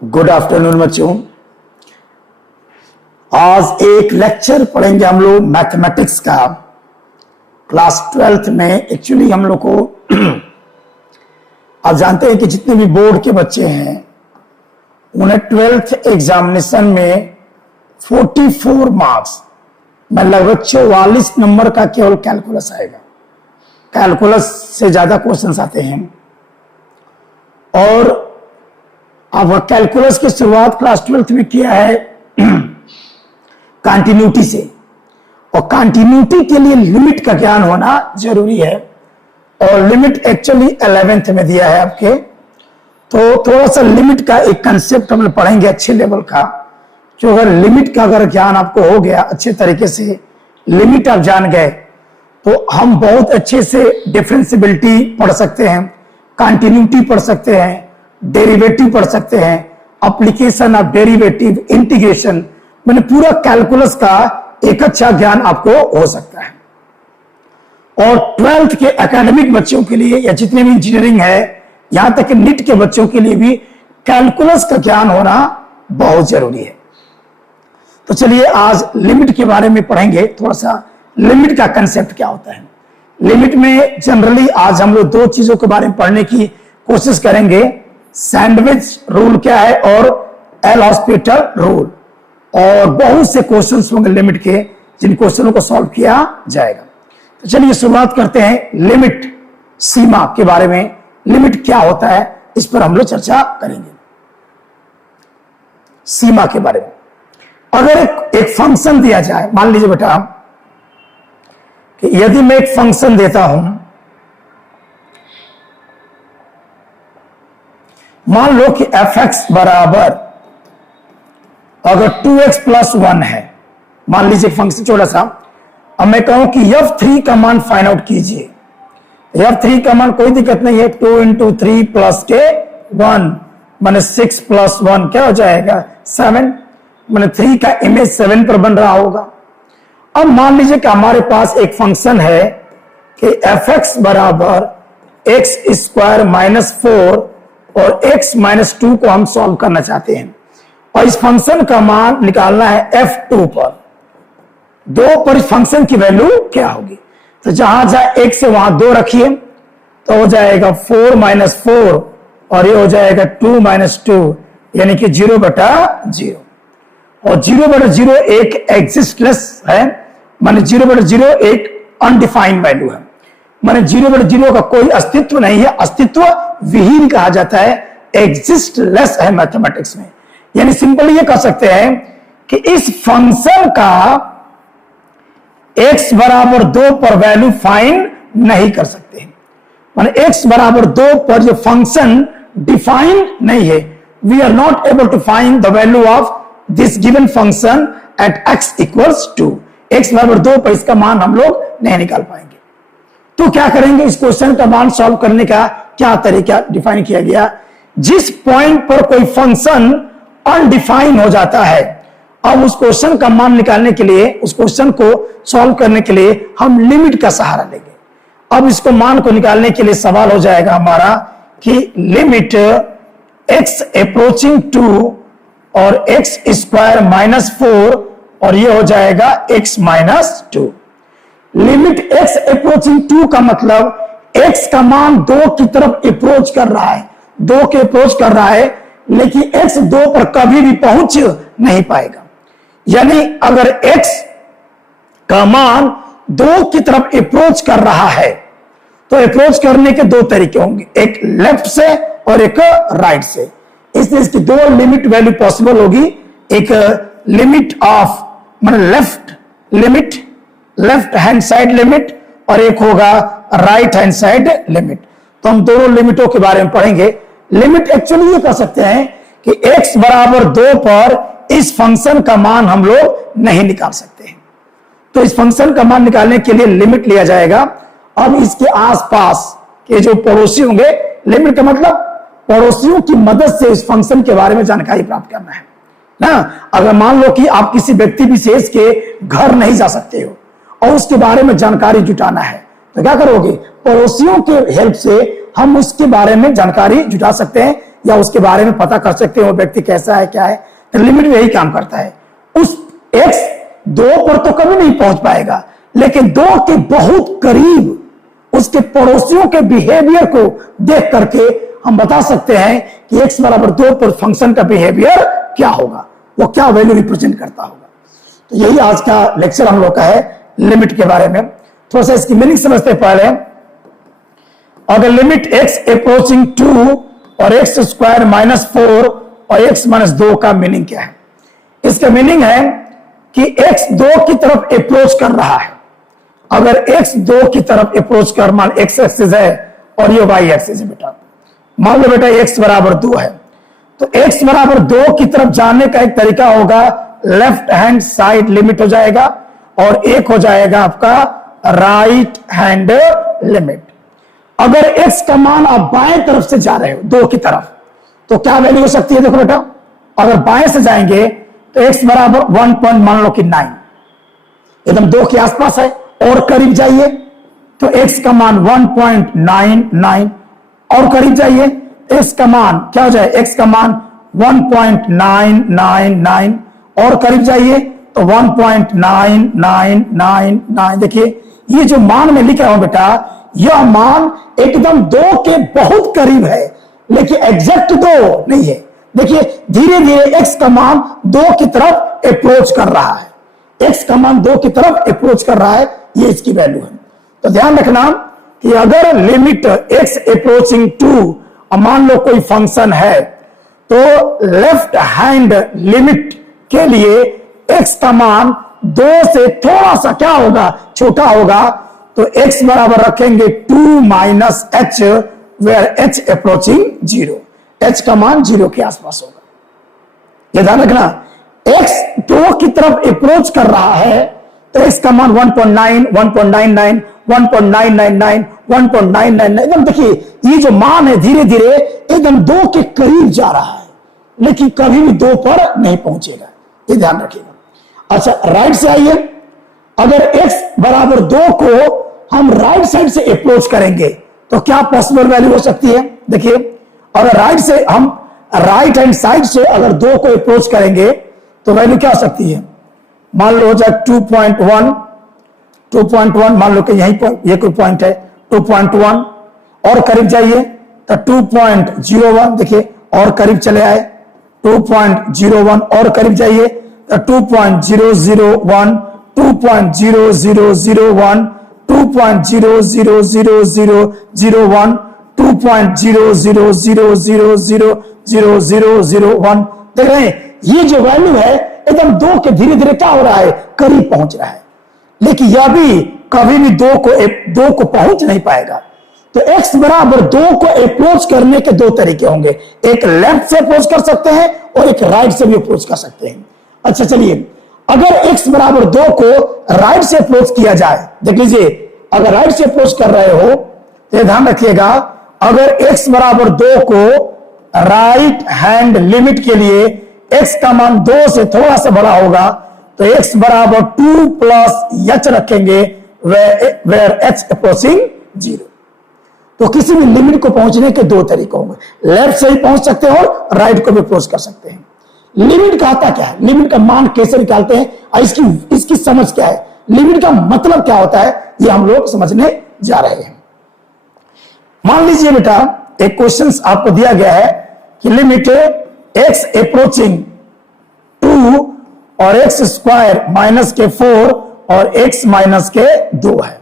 Good afternoon बच्चों। आज एक लेक्चर पढ़ेंगे हम लोग मैथमेटिक्स का। क्लास 12th में एक्चुअली हम लोग को आप जानते हैं कि जितने भी बोर्ड के बच्चे हैं उन्हें 12th एग्जामिनेशन में 44 मार्क्स में लगभग 44 नंबर का केवल कैलकुलस आएगा। कैलकुलस से ज्यादा क्वेश्चंस आते हैं और अब कैलकुलस की शुरुआत क्लास 12th में किया है कंटिन्यूटी से, और कंटिन्यूटी के लिए लिमिट का ज्ञान होना जरूरी है और लिमिट एक्चुअली 11th में दिया है आपके। तो थोड़ा सा लिमिट का एक कंसेप्ट हम लोग पढ़ेंगे अच्छे लेवल का, जो अगर लिमिट का अगर ज्ञान आपको हो गया अच्छे तरीके से, लिमिट आप जान गए तो हम बहुत अच्छे से डिफरेंशियबिलिटी पढ़ सकते हैं, कंटिन्यूटी पढ़ सकते हैं, डेरिवेटिव पढ़ सकते हैं, एप्लीकेशन ऑफ डेरिवेटिव, इंटीग्रेशन, मैंने पूरा कैलकुलस का एक अच्छा ज्ञान आपको हो सकता है। और 12th के एकेडमिक बच्चों के लिए या जितने भी इंजीनियरिंग है, यहां तक कि नीट के बच्चों के लिए भी कैलकुलस का ज्ञान होना बहुत जरूरी है। तो चलिए आज लिमिट के बारे में पढ़ेंगे, थोड़ा सा लिमिट का कंसेप्ट क्या होता है। लिमिट में जनरली आज हम लोग दो चीजों के बारे में पढ़ने की कोशिश करेंगे, सैंडविच रूल क्या है और एल हॉस्पिटल रूल, और बहुत से क्वेश्चंस होंगे लिमिट के जिन क्वेश्चनों को सॉल्व किया जाएगा। तो चलिए शुरुआत करते हैं लिमिट, सीमा के बारे में। लिमिट क्या होता है इस पर हम लोग चर्चा करेंगे। सीमा के बारे में अगर एक फंक्शन दिया जाए, मान लीजिए बेटा कि यदि मैं एक फंक्शन देता हूं, मान लो कि f(x) बराबर अगर 2x + 1 है, मान लीजिए फंक्शन छोटा सा, अब मैं कहूं कि f3 का मान फाइंड आउट कीजिए। f3 का मान कोई दिक्कत नहीं है, 2 × 3 + 1 माने 6 + 1 क्या हो जाएगा 7, माने 3 का इमेज 7 पर बन रहा होगा। अब मान लीजिए कि हमारे पास एक फंक्शन है कि f(x) बराबर x² - 4 और x - 2 को हम सॉल्व करना चाहते हैं और इस फंक्शन का मान निकालना है f2 पर। 2 पर इस फंक्शन की वैल्यू क्या होगी, तो जहां जहां एक से वहां 2 रखिए तो हो जाएगा 4 - 4 और ये हो जाएगा 2 - 2 यानी कि 0/0, और 0/0 एक एग्जिस्टलेस है, माने 0/0 एक अनडिफाइंड वैल्यू है, माने 0/0 का कोई अस्तित्व नहीं है, अस्तित्व विहीन कहा जाता है, एग्जिस्टलेस है मैथमेटिक्स में। यानी सिंपली ये कह सकते हैं कि इस फंक्शन का x बराबर 2 पर वैल्यू फाइंड नहीं कर सकते हैं, माने x बराबर 2 पर जो फंक्शन डिफाइन नहीं है, we are not able to find the value of this given function at x = 2। x बराबर 2 पर इसका मान हम लोग नहीं निकाल पाएंगे। तो क्या करेंगे, इस क्वेश्चन का मान सॉल्व करने का क्या तरीका डिफाइन किया गया। जिस पॉइंट पर कोई फंक्शन अनडिफाइन हो जाता है, अब उस क्वेश्चन का मान निकालने के लिए, उस क्वेश्चन को सॉल्व करने के लिए हम लिमिट का सहारा लेंगे। अब इसको मान को निकालने के लिए सवाल हो जाएगा हमारा कि लिमिट x अप्रोचिंग 2 और x² - 4 और ये हो जाएगा x - 2। लिमिट x अप्रोचिंग 2 का मतलब x का मान 2 की तरफ अप्रोच कर रहा है, 2 के अप्रोच कर रहा है, लेकिन x 2 पर कभी भी पहुंच नहीं पाएगा। यानी अगर x का मान 2 की तरफ अप्रोच कर रहा है तो अप्रोच करने के 2 तरीके होंगे, एक लेफ्ट से और एक राइट से। इसलिए इसकी 2 लिमिट वैल्यू पॉसिबल होगी, एक लिमिट ऑफ मतलब left limit, left hand side limit, और एक होगा राइट हैंड साइड लिमिट। तो हम दोनों लिमिटों के बारे में पढ़ेंगे। लिमिट एक्चुअली ये कह सकते हैं कि x बराबर 2 पर इस फंक्शन का मान हम लोग नहीं निकाल सकते हैं, तो इस फंक्शन का मान निकालने के लिए लिमिट लिया जाएगा। अब इसके आसपास के जो पड़ोसी होंगे, लिमिट का मतलब पड़ोसियों की मदद से इस फंक्शन के बारे में जानकारी प्राप्त करना है ना। अगर मान लो कि आप किसी व्यक्ति विशेष के घर नहीं जा सकते हो और उसके बारे में जानकारी जुटाना है, तो क्या करोगे, पड़ोसियों के हेल्प से हम उसके बारे में जानकारी जुटा सकते हैं या उसके बारे में पता कर सकते हैं वो व्यक्ति कैसा है क्या है। तो लिमिट में यही काम करता है। उस x 2 पर तो कभी नहीं पहुंच पाएगा, लेकिन 2 के बहुत करीब उसके पड़ोसियों के बिहेवियर को देख करके हम बता सकते हैं कि x बराबर 2 पर फंक्शन का बिहेवियर क्या होगा, वो क्या वैल्यू रिप्रेजेंट करता होगा। तो यही आज का लेक्चर हम लोग का है लिमिट के बारे में। थोड़ा सा इसकी मीनिंग समझते पहले। अगर लिमिट x अप्रोचिंग 2 और x स्क्वायर माइनस 4 और x माइनस 2 का मीनिंग क्या है? इसका मीनिंग है कि x 2 की तरफ अप्रोच कर रहा है। अगर x 2 की तरफ अप्रोच कर, मान x एक्सिस है और ये y एक्सिस है बेटा, मान लो बेटा x बराबर 2 है, तो x बराबर 2 की तरफ जाने का एक तरीका होगा, लेफ्ट हैंड साइड लिमिट हो जाएगा और एक हो जाएगा आपका राइट हैंड लिमिट। अगर x का मान आप बाएं तरफ से जा रहे हो 2 की तरफ, तो क्या वैल्यू हो सकती है? देखो बेटा, अगर बाएं से जाएंगे तो x बराबर 1. मान लो कि 9, एकदम 2 के आसपास है, और करीब जाइए तो x का मान 1.99, और करीब जाइए x का मान क्या हो जाए, x का मान 1.999, और करीब जाइए तो 1.9999। देखिए ये जो मान में लिख रहा हूं बेटा, यह मान एकदम 2 के बहुत करीब है, लेकिन एग्जैक्ट 2 नहीं है। देखिए धीरे धीरे x का मान 2 की तरफ अप्रोच कर रहा है, x का मान 2 की तरफ अप्रोच कर रहा है, ये इसकी वैल्यू है। तो ध्यान रखना कि अगर लिमिट x अप्रोचिंग 2, मान लो कोई फंक्शन है, तो लेफ्ट हैंड लिमिट के लिए x का मान 2 से थोड़ा सा क्या होगा, छोटा होगा, तो x बराबर रखेंगे 2 minus h, where h approaching 0, h का मान 0 के आसपास होगा। ये ध्यान रखना, x 2 की तरफ अप्रोच कर रहा है तो x का मान 1.9, 1.99, 1.999, 1.999, एकदम देखिए ये जो मान है धीरे धीरे एकदम 2 के करीब जा रहा है, लेकिन कभी भी 2 पर नहीं पहुंचेगा, ये ध्यान रखिएगा। अच्छा राइट से आइए, अगर x बराबर 2 को हम राइट साइड से अप्रोच करेंगे तो क्या पॉसिबल वैल्यू हो सकती है? देखिए अगर राइट से हम राइट हैंड साइड से अगर 2 को अप्रोच करेंगे तो वैल्यू क्या हो सकती है? मान लो हो जाए 2.1 मान लो कि यहीं पर ये कोई पॉइंट है 2.1, और करीब जाइए तो 2.01, देखिए और करीब चले आए 2.01, और करीब जाइए तो 2.001, 2.0001, 2.0000001, 2.000000001। देख रहे हैं ये जो वैल्यू है एकदम 2 के धीरे धीरे क्या हो रहा है, करीब पहुंच रहा है, लेकिन यह भी कभी भी 2 को पहुंच नहीं पाएगा। तो x बराबर 2 को अप्रोच करने के 2 तरीके होंगे, एक लेफ्ट से अप्रोच कर सकते हैं और एक राइट से भी अप्रोच कर सकते हैं। अच्छा चलिए, अगर x बराबर 2 को राइट से अप्रोच किया जाए, देख लीजिए अगर राइट से अप्रोच कर रहे हो तो ध्यान रखिएगा, अगर x बराबर 2 को राइट हैंड लिमिट के लिए x का मान 2 से थोड़ा सा बड़ा होगा तो x बराबर 2 प्लस h रखेंगे, वेयर h अप्रोचिंग 0। तो किसी भी लिमिट को पहुंचने के 2 तरीके होंगे, लेफ्ट से ही पहुंच सकते हैं और राइट को भी अप्रोच कर सकते हैं। लिमिट का आता क्या है, लिमिट का मान कैसे निकालते हैं और इसकी समझ क्या है, लिमिट का मतलब क्या होता है, ये हम लोग समझने जा रहे हैं। मान लीजिए बेटा एक क्वेश्चन आपको दिया गया है कि लिमिट x अप्रोचिंग 2 और x स्क्वायर माइनस के 4 और x माइनस के 2 है।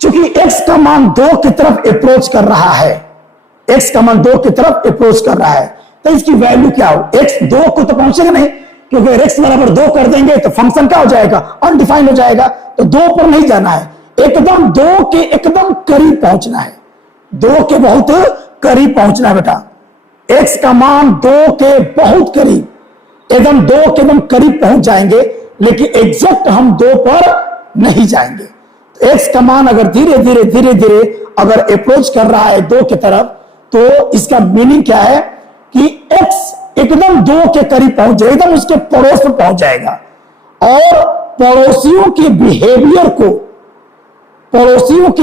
चूंकि x का मान 2 की तरफ अप्रोच कर रहा है, x का मान 2 की तरफ अप्रोच कर रहा है, तो इसकी वैल्यू क्या हो, x 2 को तो पहुंचेगा नहीं, क्योंकि अगर x बराबर 2 कर देंगे तो फंक्शन क्या हो जाएगा, अनडिफाइंड हो जाएगा। तो 2 पर नहीं जाना है, एकदम 2 के एकदम करीब पहुंचना है, 2 के बहुत करीब पहुंचना है बेटा। x का मान 2 के बहुत करीब, एकदम 2 के एकदम करीब पहुंच जाएंगे, लेकिन एग्जैक्ट हम 2 पर नहीं जाएंगे। तो x का मान अगर धीरे धीरे अगर अप्रोच कर रहा है 2 की तरफ, तो इसका मीनिंग क्या है कि x एकदम 2 के करीब पहुंच जाएगा, एकदम उसके पड़ोस में पहुंच जाएगा, और पड़ोसियों के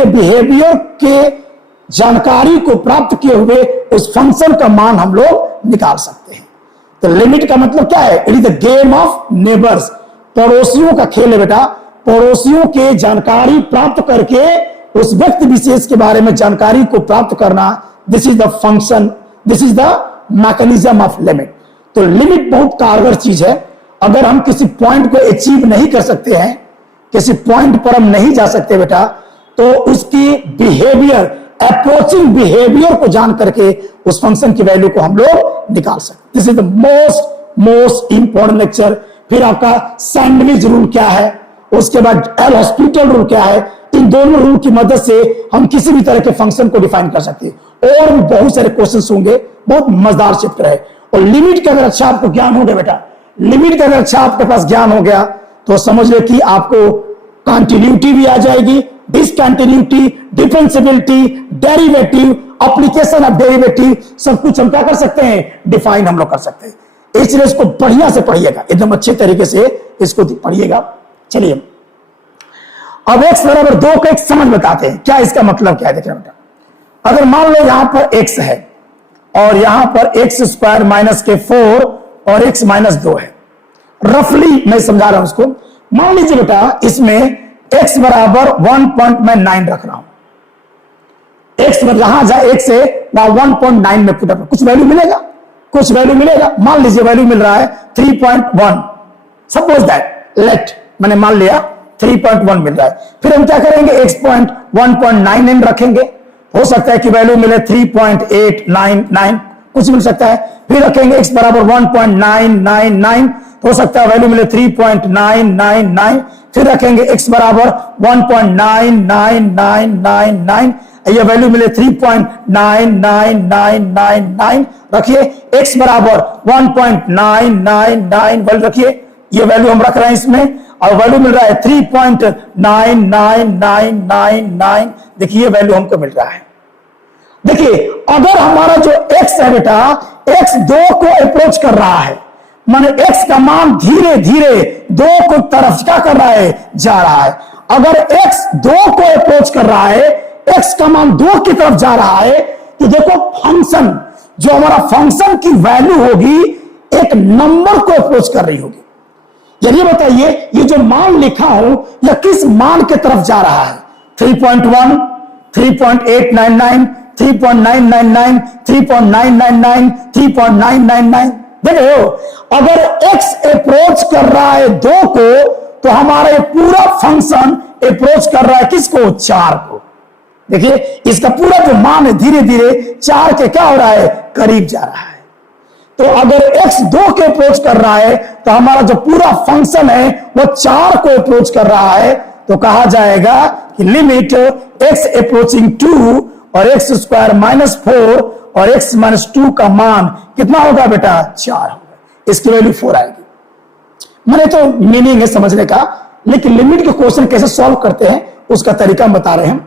बिहेवियर के जानकारी को प्राप्त किए हुए उस फंक्शन का मान हम लोग निकाल सकते हैं। तो लिमिट का मतलब क्या है? It is the game of neighbours, पड़ोसियों का खेल है बेटा। पड़ोसियों के जानकारी प्राप्त करके उस व्यक्ति विशेष के बारे में जानकारी को प्राप्त करना, this is the function, this is the mechanism of limit. तो लिमिट बहुत कारगर चीज है। अगर हम किसी पॉइंट को अचीव नहीं कर सकते हैं, किसी पॉइंट पर हम नहीं जा सकते बेटा, तो उसकी बिहेवियर, अप्रोचिंग बिहेवियर को जान करके उस फंक्शन की वैल्यू को हम लोग निकाल सकते। This is the most important lecture. फिर आपका सैंडविच रूल क्या है, उसके बाद एल हॉस्पिटल रूल क्या है। इन दोनों रूल की मदद से हम किसी भी तरह के फंक्शन को डिफाइन कर सकते हैं। और भी बहुत सारे क्वेश्चंस होंगे, बहुत मजेदार चैप्टर है। और लिमिट का अगर अच्छा आपको ज्ञान हो गया बेटा, लिमिट का अगर अच्छा आपके पास ज्ञान हो गया, तो समझ लो कि आपको कंटिन्यूटी भी आ जाएगी, discontinuity, differentiability, derivative, application of derivative, सब कुछ हम क्या कर सकते हैं? डिफाइन हम लोग कर सकते हैं। इसलिए इसको बढ़िया से पढ़िएगा, एकदम अच्छे तरीके से इसको पढ़िएगा। चलिए अब x बराबर 2 का एक समझ बताते हैं, क्या इसका मतलब क्या है। देखिए बेटा, अगर मान लो यहां पर x है और यहां पर x स्क्वायर माइनस के 4 और x माइनस 2 है, रफली मैं समझा रहा हूं उसको। मान लीजिए बेटा इसमें x बराबर 1.9 रख रहा हूं, x जहां जाए x से वहां 1.9 में पुट कुछ वैल्यू मिलेगा, कुछ वैल्यू मिलेगा। मान लीजिए वैल्यू मिल रहा है 3.1, सपोज दैट, लेट मैंने मान लिया 3.1 मिल रहा है। फिर हम क्या करेंगे? x पॉइंट 1.99 रखेंगे, हो सकता है कि वैल्यू मिले 3.899, कुछ मिल सकता है। फिर रखेंगे x बराबर 1.999, हो सकता है वैल्यू मिले 3.999। फिर रखेंगे x बराबर 1.99999, ये वैल्यू मिले 3.99999। रखिए x बराबर 1.999 वैल्यू रखिए, ये वैल्यू हम रख रहे हैं इसमें, और वैल्यू मिल रहा है 3.99999। देखिए ये वैल्यू हमको मिल रहा है। देखिए अगर हमारा जो x है बेटा, x 2 को अप्रोच कर रहा है, माने x का मान धीरे धीरे 2 को तरफ क्या कर रहा है? जा रहा है। अगर x 2 को अप्रोच कर रहा है, x का मान 2 की तरफ जा रहा है, तो देखो फंक्शन, जो हमारा फंक्शन की वैल्यू होगी एक नंबर को अप्रोच कर रही होगी। यदि बताइए ये जो मान लिखा हो यह किस मान के तरफ जा रहा है? 3.1, 3.899, 3.999, 3.999, 3.999। देखो अगर x अप्रोच कर रहा है 2 को, तो हमारा ये पूरा फंक्शन अप्रोच कर रहा है किसको? 4 को। देखिए इसका पूरा जो मान है धीरे धीरे 4 के क्या हो रहा है? करीब जा रहा है। तो अगर x 2 के अप्रोच कर रहा है, तो हमारा जो पूरा फंक्शन है वो 4 को अप्रोच कर रहा है। तो कहा जाएगा कि लिमिट x अप्रोचिंग 2 और x स्क्वायर माइनस 4 और x माइनस 2 का मान कितना होगा बेटा? 4 होगा। इसकी वैल्यू 4 आएगी। मैंने तो मीनिंग है समझने का, लेकिन लिमिट के क्वेश्चन कैसे सॉल्व करते हैं उसका तरीका बता रहे हैं।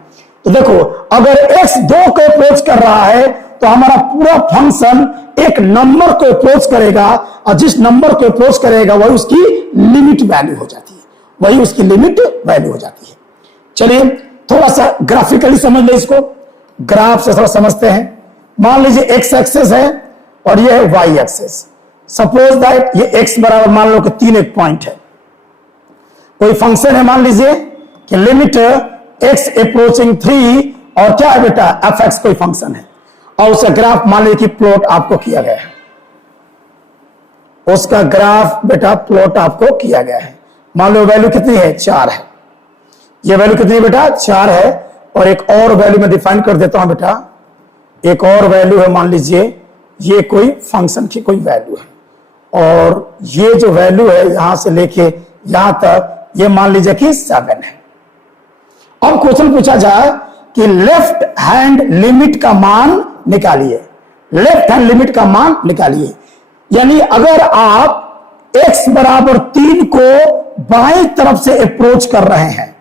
तो देखो अगर x 2 को अप्रोच कर रहा है, तो हमारा पूरा फंक्शन एक नंबर को अप्रोच करेगा, और जिस नंबर को अप्रोच करेगा वही उसकी लिमिट वैल्यू हो जाती है, वही उसकी लिमिट वैल्यू हो जाती है। चलिए थोड़ा सा ग्राफिकली समझ ले इसको, ग्राफ से थोड़ा समझते हैं। मान लीजिए x एक्सेस है और ये है y एक्सेस। सपोज दैट ये x बराबर मान लो कि 3 एक पॉइंट है, कोई फंक्शन है, मान लीजिए कि लिमिट x अप्रोचिंग 3 और क्या है बेटा? fx कोई फंक्शन है, और उसका ग्राफ मान लीजिए कि प्लॉट आपको किया गया है, उसका ग्राफ बेटा प्लॉट आपको किया गया है। मान लो वैल्यू कितनी है? 4 है। ये वैल्यू कितनी है बेटा? 4 है। और एक और वैल्यू मैं डिफाइन कर देता हूं बेटा, एक और वैल्यू है, मान लीजिए ये कोई फंक्शन की कोई वैल्यू है, और ये जो वैल्यू है यहां से लेके यहां तक ये मान लीजिए कि 7 है। अब क्वेश्चन पूछा जाए कि लेफ्ट हैंड लिमिट का मान निकालिए, लेफ्ट हैंड लिमिट का मान निकालिए। यानी अगर आप x बराबर 3 को बाईं तरफ से अप्रोच कर रहे हैं,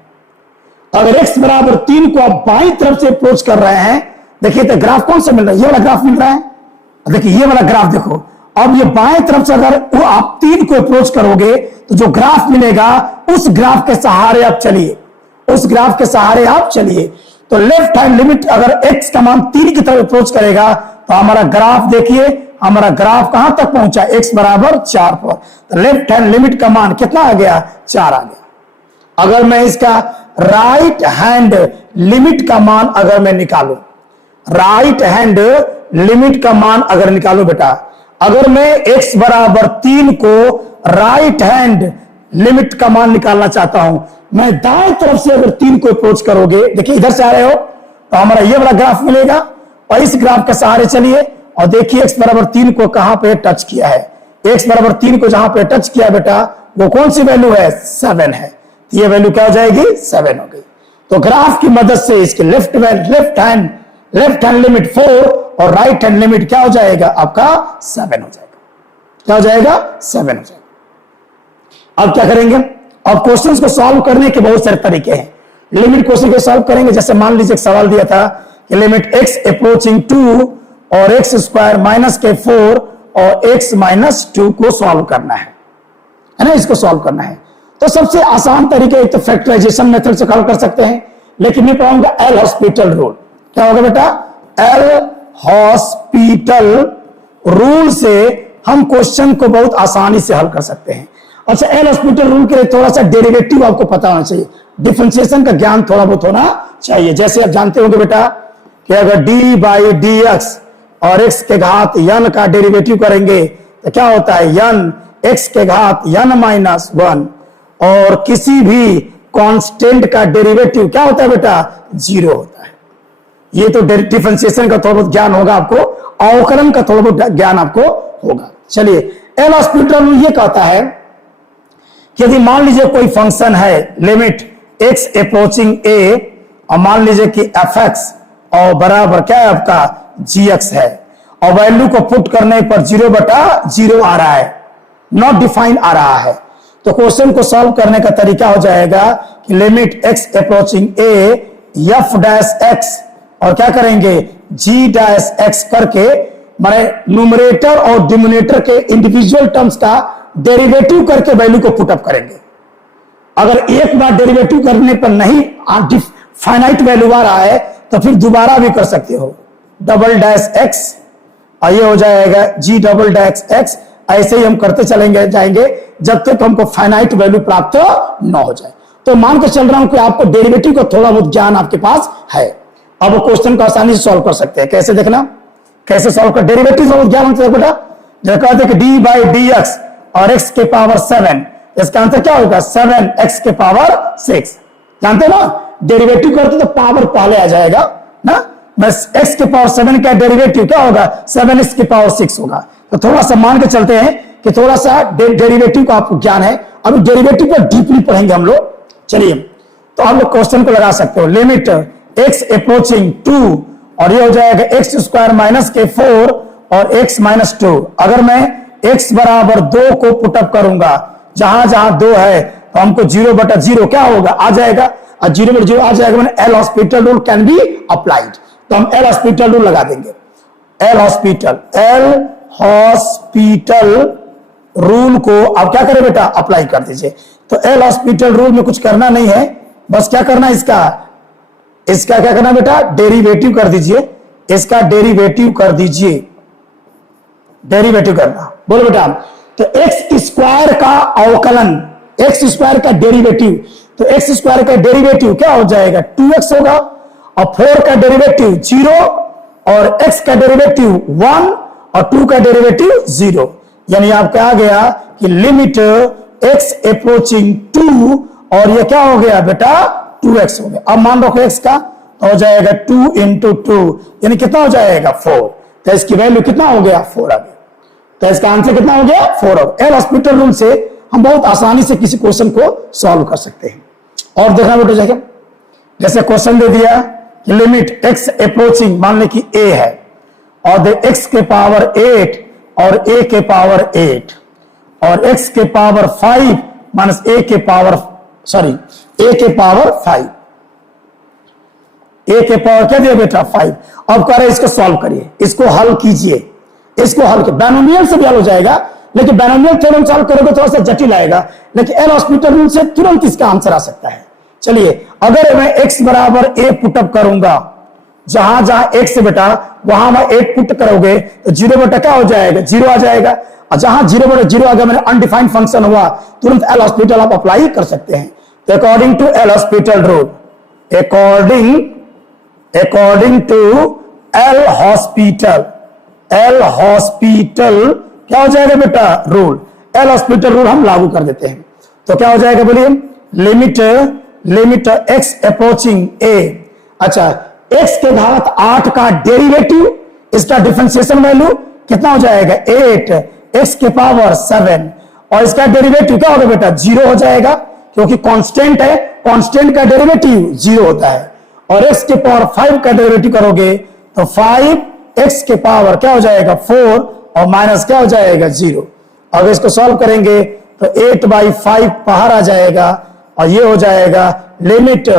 अगर x बराबर 3 को आप बाईं तरफ से अप्रोच कर रहे हैं, देखिए तो ग्राफ कौन सा मिल रहा है? ये वाला ग्राफ मिल रहा है। देखिए ये वाला ग्राफ देखो, अब ये बाएं तरफ से अगर वो आप 3 को अप्रोच करोगे तो जो ग्राफ मिलेगा उस ग्राफ के सहारे आप चलिए, उस ग्राफ के सहारे आप चलिए। तो लेफ्ट हैंड लिमिट अगर x का मान 3 की तरफ अप्रोच करेगा तो हमारा ग्राफ देखिए, हमारा ग्राफ कहां तक पहुंचा, x बराबर 4 पर। तो लेफ्ट हैंड लिमिट का मान कितना आ गया, 4 आ गया। अगर मैं इसका राइट हैंड लिमिट का मान अगर मैं निकालूं, राइट हैंड लिमिट का मान अगर निकालूं बेटा, अगर मैं x बराबर 3 को राइट हैंड लिमिट का मान निकालना चाहता हूं, मैं दाएं तरफ से अगर 3 को अप्रोच करोगे, देखिए इधर से आ रहे हो तो हमारा ये वाला ग्राफ मिलेगा और इस ग्राफ के सहारे चलिए और देखिए x बराबर 3 को कहां पे टच किया है। x बराबर 3 को जहां पे टच किया बेटा वो कौन सी वैल्यू है, 7 है। ये वैल्यू क्या हो जाएगी, 7 हो गई। तो ग्राफ की मदद से इसके लेफ्ट हैंड लिमिट 4 और राइट हैंड लिमिट क्या हो जाएगा आपका, 7 हो जाएगा। क्या हो जाएगा, 7 हो जाएगा। अब क्या करेंगे, अब क्वेश्चंस को सॉल्व करने के बहुत सारे तरीके हैं। लिमिट क्वेश्चन को सॉल्व करेंगे, जैसे मान लीजिए एक सवाल दिया था कि लिमिट x अप्रोचिंग 2 और x स्क्वायर माइनस के 4 और x माइनस 2 को सॉल्व करना है ना, इसको सॉल्व करना है। तो सबसे आसान तरीके एक तो फैक्टराइजेशन मेथड से सॉल्व कर सकते हैं, लेकिन मैं पढ़ाऊंगा एल हॉस्पिटल रूल। क्या होगा बेटा, एल हॉस्पिटल रूल से हम क्वेश्चन को बहुत आसानी से हल कर सकते हैं। अच्छा, एल हॉस्पिटल रूल के लिए थोड़ा सा डेरिवेटिव आपको पता होना चाहिए, डिफरेंशिएशन का ज्ञान थोड़ा बहुत होना चाहिए। जैसे आप जानते होंगे बेटा कि अगर डी बाई डी एक्स और एक्स के घात n का डेरिवेटिव करेंगे तो क्या होता है, n x के घात n माइनस 1, और किसी भी कांस्टेंट का डेरिवेटिव क्या होता है बेटा, 0 होता है। ये तो डिफरेंशिएशन का थोड़ा बहुत ज्ञान होगा आपको, अवकलन का थोड़ा बहुत ज्ञान आपको होगा। चलिए, एल हॉस्पिटल ये कहता है कि यदि मान लीजिए कोई फंक्शन है लिमिट x अप्रोचिंग a और मान लीजिए कि fx और बराबर क्या है आपका gx है, और वैल्यू को पुट करने पर 0/0 आ रहा है, नॉट डिफाइन आ रहा है, तो क्वेश्चन को सॉल्व करने का तरीका हो जाएगा कि limit x approaching a f dash x और क्या करेंगे g डैश x करके, माने न्यूमरेटर और डिनोमिनेटर के इंडिविजुअल टर्म्स का डेरिवेटिव करके वैल्यू को पुट अप करेंगे। अगर एक बार डेरिवेटिव करने पर नहीं फाइनाइट वैल्यू आ रहा है तो फिर दोबारा भी कर सकते हो, डबल डैश एक्स और ये हो जाएगा जी डबल डैश एक्स। ऐसे ही हम करते चलेंगे जाएंगे जब तक हमको फाइनाइट वैल्यू प्राप्त न हो जाए। तो मान के चल रहा हूं कि आपको डेरिवेटिव का थोड़ा बहुत ज्ञान आपके पास है, अब क्वेश्चन को आसानी से सॉल्व कर सकते हैं। कैसे देखना, कैसे सॉल्व कर, डेरिवेटिव बहुत ज्ञान होता है बेटा। जब कहते हैं कि डी बाई डी एक्स और x के पावर 7, इसका आंसर क्या होगा, 7x के पावर 6। जानते हो ना, डेरिवेटिव करते तो पावर पहले आ जाएगा ना, बस x के पावर 7 का डेरिवेटिव क्या होगा, 7x के पावर 6 होगा। तो थोड़ा सा मान के चलते हैं कि थोड़ा सा डेरिवेटिव का आपको ज्ञान है, अभी डेरिवेटिव पर डीपली पढ़ेंगे हम लोग। चलिए, तो आप लोग क्वेश्चन को लगा सकते हो, लिमिट x अप्रोचिंग 2 और ये हो जाएगा x स्क्वायर माइनस के 4 और x माइनस 2। अगर मैं x बराबर 2 को पुटअप करूंगा, जहां जहां 2 है तो हमको 0/0 क्या होगा, आ जाएगा, और 0/0 आ जाएगा, मैंने L hospital rule can be applied. तो हम एल हॉस्पिटल रूल लगा देंगे। एल हॉस्पिटल रूल को आप क्या करें बेटा, अप्लाई कर दीजिए। तो एल हॉस्पिटल रूल में कुछ करना नहीं है, बस क्या करना, इसका क्या करना बेटा, डेरिवेटिव कर दीजिए, इसका डेरिवेटिव कर दीजिए, डेरिवेटिव करना, बोलो बेटा। तो एक्स स्क्वायर का अवकलन, एक्स स्क्वायर का डेरिवेटिव, तो एक्स स्क्वायर का डेरिवेटिव क्या हो जाएगा, 2x होगा, और 4 का डेरिवेटिव 0 और x का डेरिवेटिव 1 और 2 का डेरिवेटिव 0। यानी आपका आ गया कि लिमिट x अप्रोचिंग 2 और ये क्या हो गया बेटा, 2x हो गया। अब मान रखो x का, तो हो जाएगा 2 × 2 यानी कितना हो जाएगा, 4। तो इसकी वैल्यू कितना हो गया, 4 आ गया। तो इसका आंसर कितना हो गया, 4 हो गया। एल हॉस्पिटल रूल से हम बहुत आसानी से किसी क्वेश्चन को सॉल्व कर सकते हैं। और देखना बेटा, जाके जैसे क्वेश्चन दे दिया कि लिमिट x अप्रोचिंग, मान ले कि a है और x के पावर 8 और a के पावर 8 और x के पावर 5 माइनस a के पावर 5, a के पावर क्या दिया बेटा, 5। अब कह रहे इसको सॉल्व करिए, इसको हल कीजिए। इसको हल कर, बायनोमियल से भी हल हो जाएगा, लेकिन बायनोमियल थ्योरम सॉल्व करोगे थोड़ा सा जटिल आएगा, लेकिन एल हॉस्पिटल रूल से तुरंत इसका आंसर आ सकता है। चलिए, अगर मैं x बराबर a पुटअप करूंगा, जहां जहां x है बेटा वहां मैं 8 पुट करोगे तो 0 बटा क्या हो जाएगा, 0 आ जाएगा। और जहां 0 बटा 0 आ गया, मैंने अनडिफाइंड फंक्शन हुआ, तुरंत एल हॉस्पिटल आप अप्लाई कर सकते हैं। तो according to L'Hospital rule, according to L'Hospital क्या हो जाएगा बेटा, रूल, एल हॉस्पिटल रूल हम लागू कर देते हैं। तो क्या हो जाएगा बोलिए, लिमिट x अप्रोचिंग a, अच्छा x के घात 8 का डेरिवेटिव, इसका डिफरेंशिएशन वैल्यू कितना हो जाएगा, 8 x के पावर 7, और इसका डेरिवेटिव क्या होगा बेटा, 0 हो जाएगा, क्योंकि कांस्टेंट है, कांस्टेंट का डेरिवेटिव 0 होता है। और x के पावर 5 का डेरिवेटिव करोगे तो 5x के पावर क्या हो जाएगा, 4, और माइनस क्या हो जाएगा, 0। अगर इसको सॉल्व करेंगे तो 8/5 बाहर आ जाएगा, और ये हो जाएगा लिमिट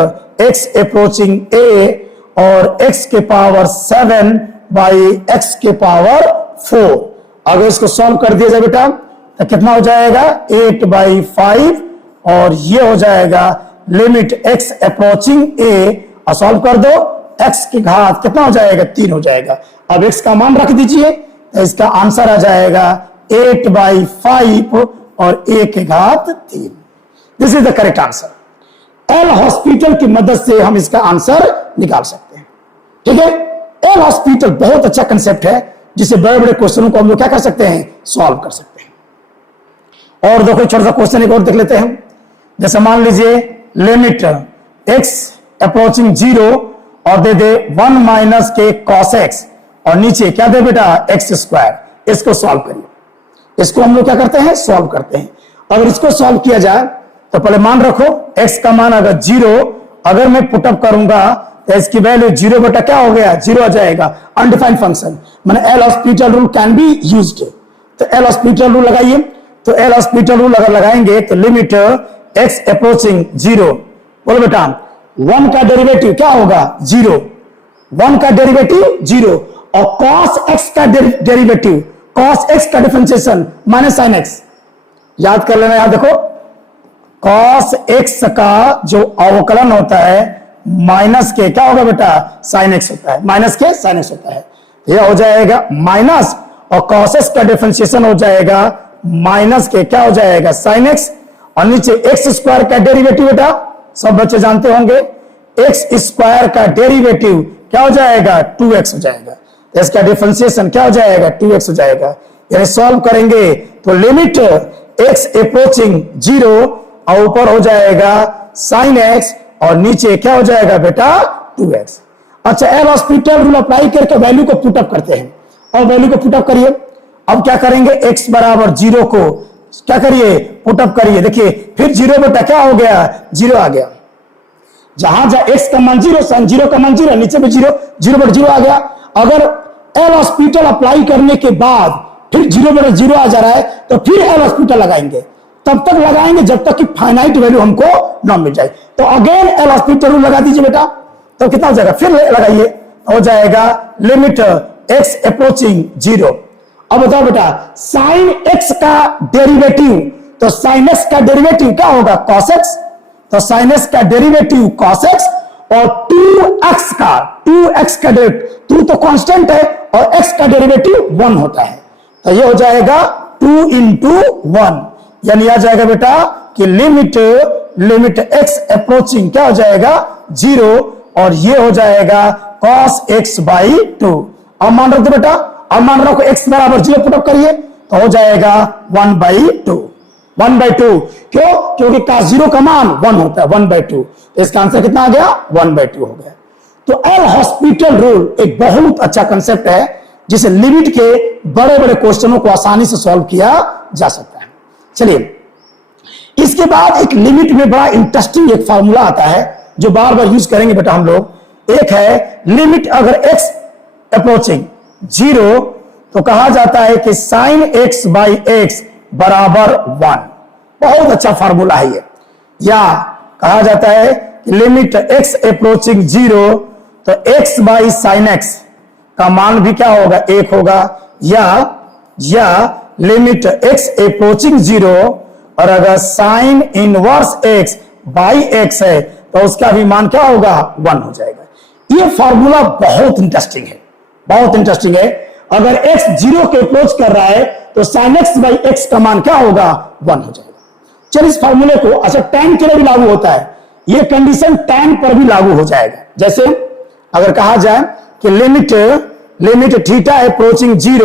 x अप्रोचिंग a और x के पावर 7/x के पावर 4। अगर इसको सॉल्व कर दिया जाए बेटा तो कितना हो जाएगा, 8/5, और ये हो जाएगा लिमिट x अप्रोचिंग a, और सॉल्व कर दो, x की घात कितना हो जाएगा, 3 हो जाएगा। अब x का मान रख दीजिए तो इसका आंसर आ जाएगा 8/5 और a की घात 3। This is the correct answer. L hospital की मदद से हम इसका आंसर निकाल सकते हैं, ठीक है। एल हॉस्पिटल बहुत अच्छा कंसेप्ट है, जिसे बड़े बड़े क्वेश्चनों को हम लोग क्या कर सकते हैं, सॉल्व कर सकते हैं। और देखो छोटा सा क्वेश्चन एक और देख लेते हैं। जैसे मान लीजिए लिमिट x अप्रोचिंग 0 और दे दे 1 माइनस के कॉस x, और नीचे क्या दे बेटा, x²। इसको सॉल्व करिए, इसको हम लोग क्या करते हैं, सॉल्व करते हैं। अगर इसको सॉल्व किया जाए तो पहले मान रखो x का मान अगर 0, अगर मैं पुटअप करूंगा तो इसकी वैल्यू 0 बटा क्या हो गया, 0 आ जाएगा, अनडिफाइंड फंक्शन, माने L hospital rule can be used. तो एल हॉस्पिटल रूल लगाइए, तो एल हॉस्पिटल रूल अगर लगाएंगे तो लिमिट x अप्रोचिंग 0, बोलो बेटा 1 का डेरिवेटिव क्या होगा, 0, 1 का डेरिवेटिव 0, और cos x का डेरिवेटिव, cos x का डिफरेंशिएशन माइनस sin x। याद कर लेना, यहां देखो cos x का जो अवकलन होता है माइनस के क्या होगा बेटा, sin x होता है, माइनस के sin x होता है। यह हो जाएगा माइनस, और cos x का डिफरेंशिएशन हो जाएगा माइनस के क्या हो जाएगा, sin x, और नीचे x² का डेरिवेटिव बेटा सब बच्चे जानते होंगे, x² का डेरिवेटिव क्या हो जाएगा, 2x हो जाएगा। तो इसका डिफरेंशिएशन क्या हो जाएगा, 2x हो जाएगा। यानी सॉल्व करेंगे तो लिमिट x अप्रोचिंग 0, और ऊपर हो जाएगा sin x, और नीचे क्या हो जाएगा बेटा, 2x। अच्छा, एल हॉस्पिटल रूल अप्लाई करके वैल्यू को पुटअप करते हैं, और वैल्यू को पुटअप करिए। अब क्या करेंगे, x बराबर 0 को क्या करिए, पुटअप करिए। देखिए फिर 0 बेटा क्या हो गया, 0 आ गया। जहां जहां x का मान 0, sin 0 का मान 0, नीचे भी 0, 0 बटा 0 आ गया। अगर एल हॉस्पिटल अप्लाई करने के बाद फिर 0 बटा 0 आ जा रहा है तो फिर एल हॉस्पिटल लगाएंगे, तब तक लगाएंगे जब तक कि फाइनाइट वैल्यू हमको ना मिल जाए। तो अगेन एल हॉस्पिटल रूल लगा दीजिए बेटा, तो कितना हो जाएगा, फिर लगाइए, हो जाएगा लिमिट x अप्रोचिंग 0। अब बताओ बेटा sin x का डेरिवेटिव, तो sin x का डेरिवेटिव क्या होगा, cos x, तो sin x का डेरिवेटिव cos x, और 2x का डेरिवेटिव, 2 तो कांस्टेंट है और x का डेरिवेटिव 1 होता है, तो ये हो जाएगा 2 × 1, यानी आ जाएगा बेटा कि लिमिट x अप्रोचिंग क्या हो जाएगा, 0, और ये हो जाएगा cos x/2। अब मान रखो बेटा, अब मान रखो x बराबर 0 पुटअप करिए तो हो जाएगा 1/2। 1/2 क्यों, क्योंकि cos 0 का मान 1 होता है, 1/2। तो इसका आंसर कितना आ गया, 1/2 हो गया। तो एल हॉस्पिटल रूल एक बहुत अच्छा कंसेप्ट है, जिसे लिमिट के बड़े बड़े क्वेश्चनों को आसानी से सॉल्व किया जा सकता है। चलिए, इसके बाद एक लिमिट में बड़ा इंटरेस्टिंग एक फार्मूला आता है जो बार बार यूज करेंगे बेटा हम लोग। एक है लिमिट अगर x अप्रोचिंग 0, तो कहा जाता है कि sin x/x बराबर 1। बहुत अच्छा फार्मूला है ये। या कहा जाता है कि लिमिट x अप्रोचिंग 0, तो x/sin x का मान भी क्या होगा, 1 होगा। या लिमिट x अप्रोचिंग 0 और अगर sine inverse x by x है तो उसका भी मान क्या होगा 1 हो जाएगा। ये फॉर्मूला बहुत इंटरेस्टिंग है, बहुत इंटरेस्टिंग है। अगर x 0 के अप्रोच कर रहा है तो साइन x बाई x का मान क्या होगा 1 हो जाएगा। चलिए इस फॉर्मूले को, अच्छा tan के लिए भी लागू होता है, ये कंडीशन tan पर भी लागू हो जाएगा। जैसे अगर कहा जाए कि लिमिट थीटा अप्रोचिंग 0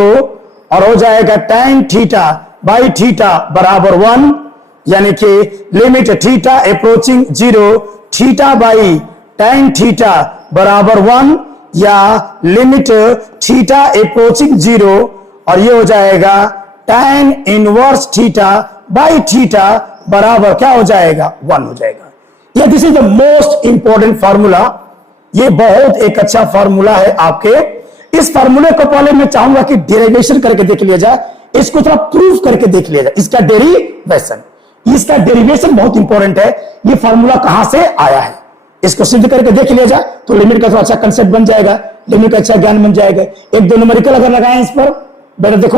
और हो जाएगा tan थीटा बाई थीटा बराबर 1, यानी कि limit theta approaching 0 theta by tan theta बराबर 1, या लिमिट थीटा अप्रोचिंग 0 और ये हो जाएगा tan inverse theta by theta बराबर क्या हो जाएगा 1 हो जाएगा। ये this is the most important formula, ये बहुत एक अच्छा फार्मूला है आपके। इस फार्मूले को पहले मैं चाहूंगा कि डेरिवेशन करके देख लिया जाए, इसको थोड़ा प्रूफ करके देख लिया जाए, इसका डेरिवेशन बहुत इंपॉर्टेंट है। ये फार्मूला कहां से आया है इसको सिद्ध करके देख लिया जाए तो लिमिट का थोड़ा अच्छा कंसेप्ट बन जाएगा, लिमिट का अच्छा ज्ञान बन जाएगा। एक दो न्यूमेरिकल अगर लगाएं इस पर, बेटा देखो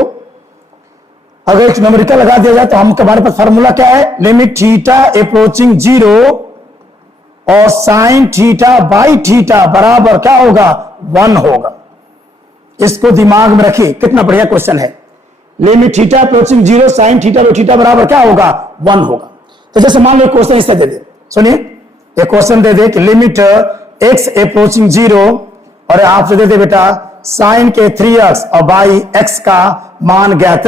अगर एक न्यूमेरिकल लगा दिया जाए तो हम हमारे पास फार्मूला क्या है, लिमिट थीटा अप्रोचिंग 0 और साइन थीटा बाई थीटा बराबर क्या होगा 1 होगा। इसको दिमाग में रखिए, कितना बढ़िया क्वेश्चन है। Limit theta approaching 0 sine theta by theta बराबर क्या होगा 1 होगा। तो जैसे मान लो क्वेश्चन इससे दे दे, सुनिए एक क्वेश्चन दे दे कि लिमिट x अप्रोचिंग 0 और आपसे दे दे बेटा साइन के 3x और बाई x का मान ज्ञात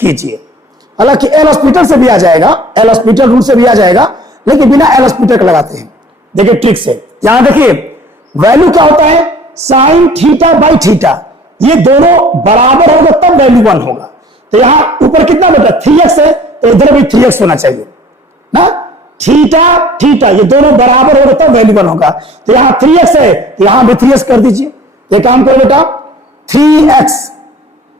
कीजिए। हालांकि एल हॉस्पिटल से भी आ जाएगा, एल हॉस्पिटल रूल से भी आ जाएगा, लेकिन बिना एल हॉस्पिटल के लगाते हैं। देखिए ट्रिक से, यहां देखिए वैल्यू क्या होता है, साइन थीटा बाई थीटा, ये दोनों बराबर होगा तब वैल्यू 1 होगा। तो यहां ऊपर कितना बेटा 3x है तो इधर भी 3x होना चाहिए ना, थीटा थीटा ये दोनों बराबर होगा तब वैल्यू 1 होगा। तो यहां 3x है तो यहां भी 3x कर दीजिए। ये काम करो बेटा 3x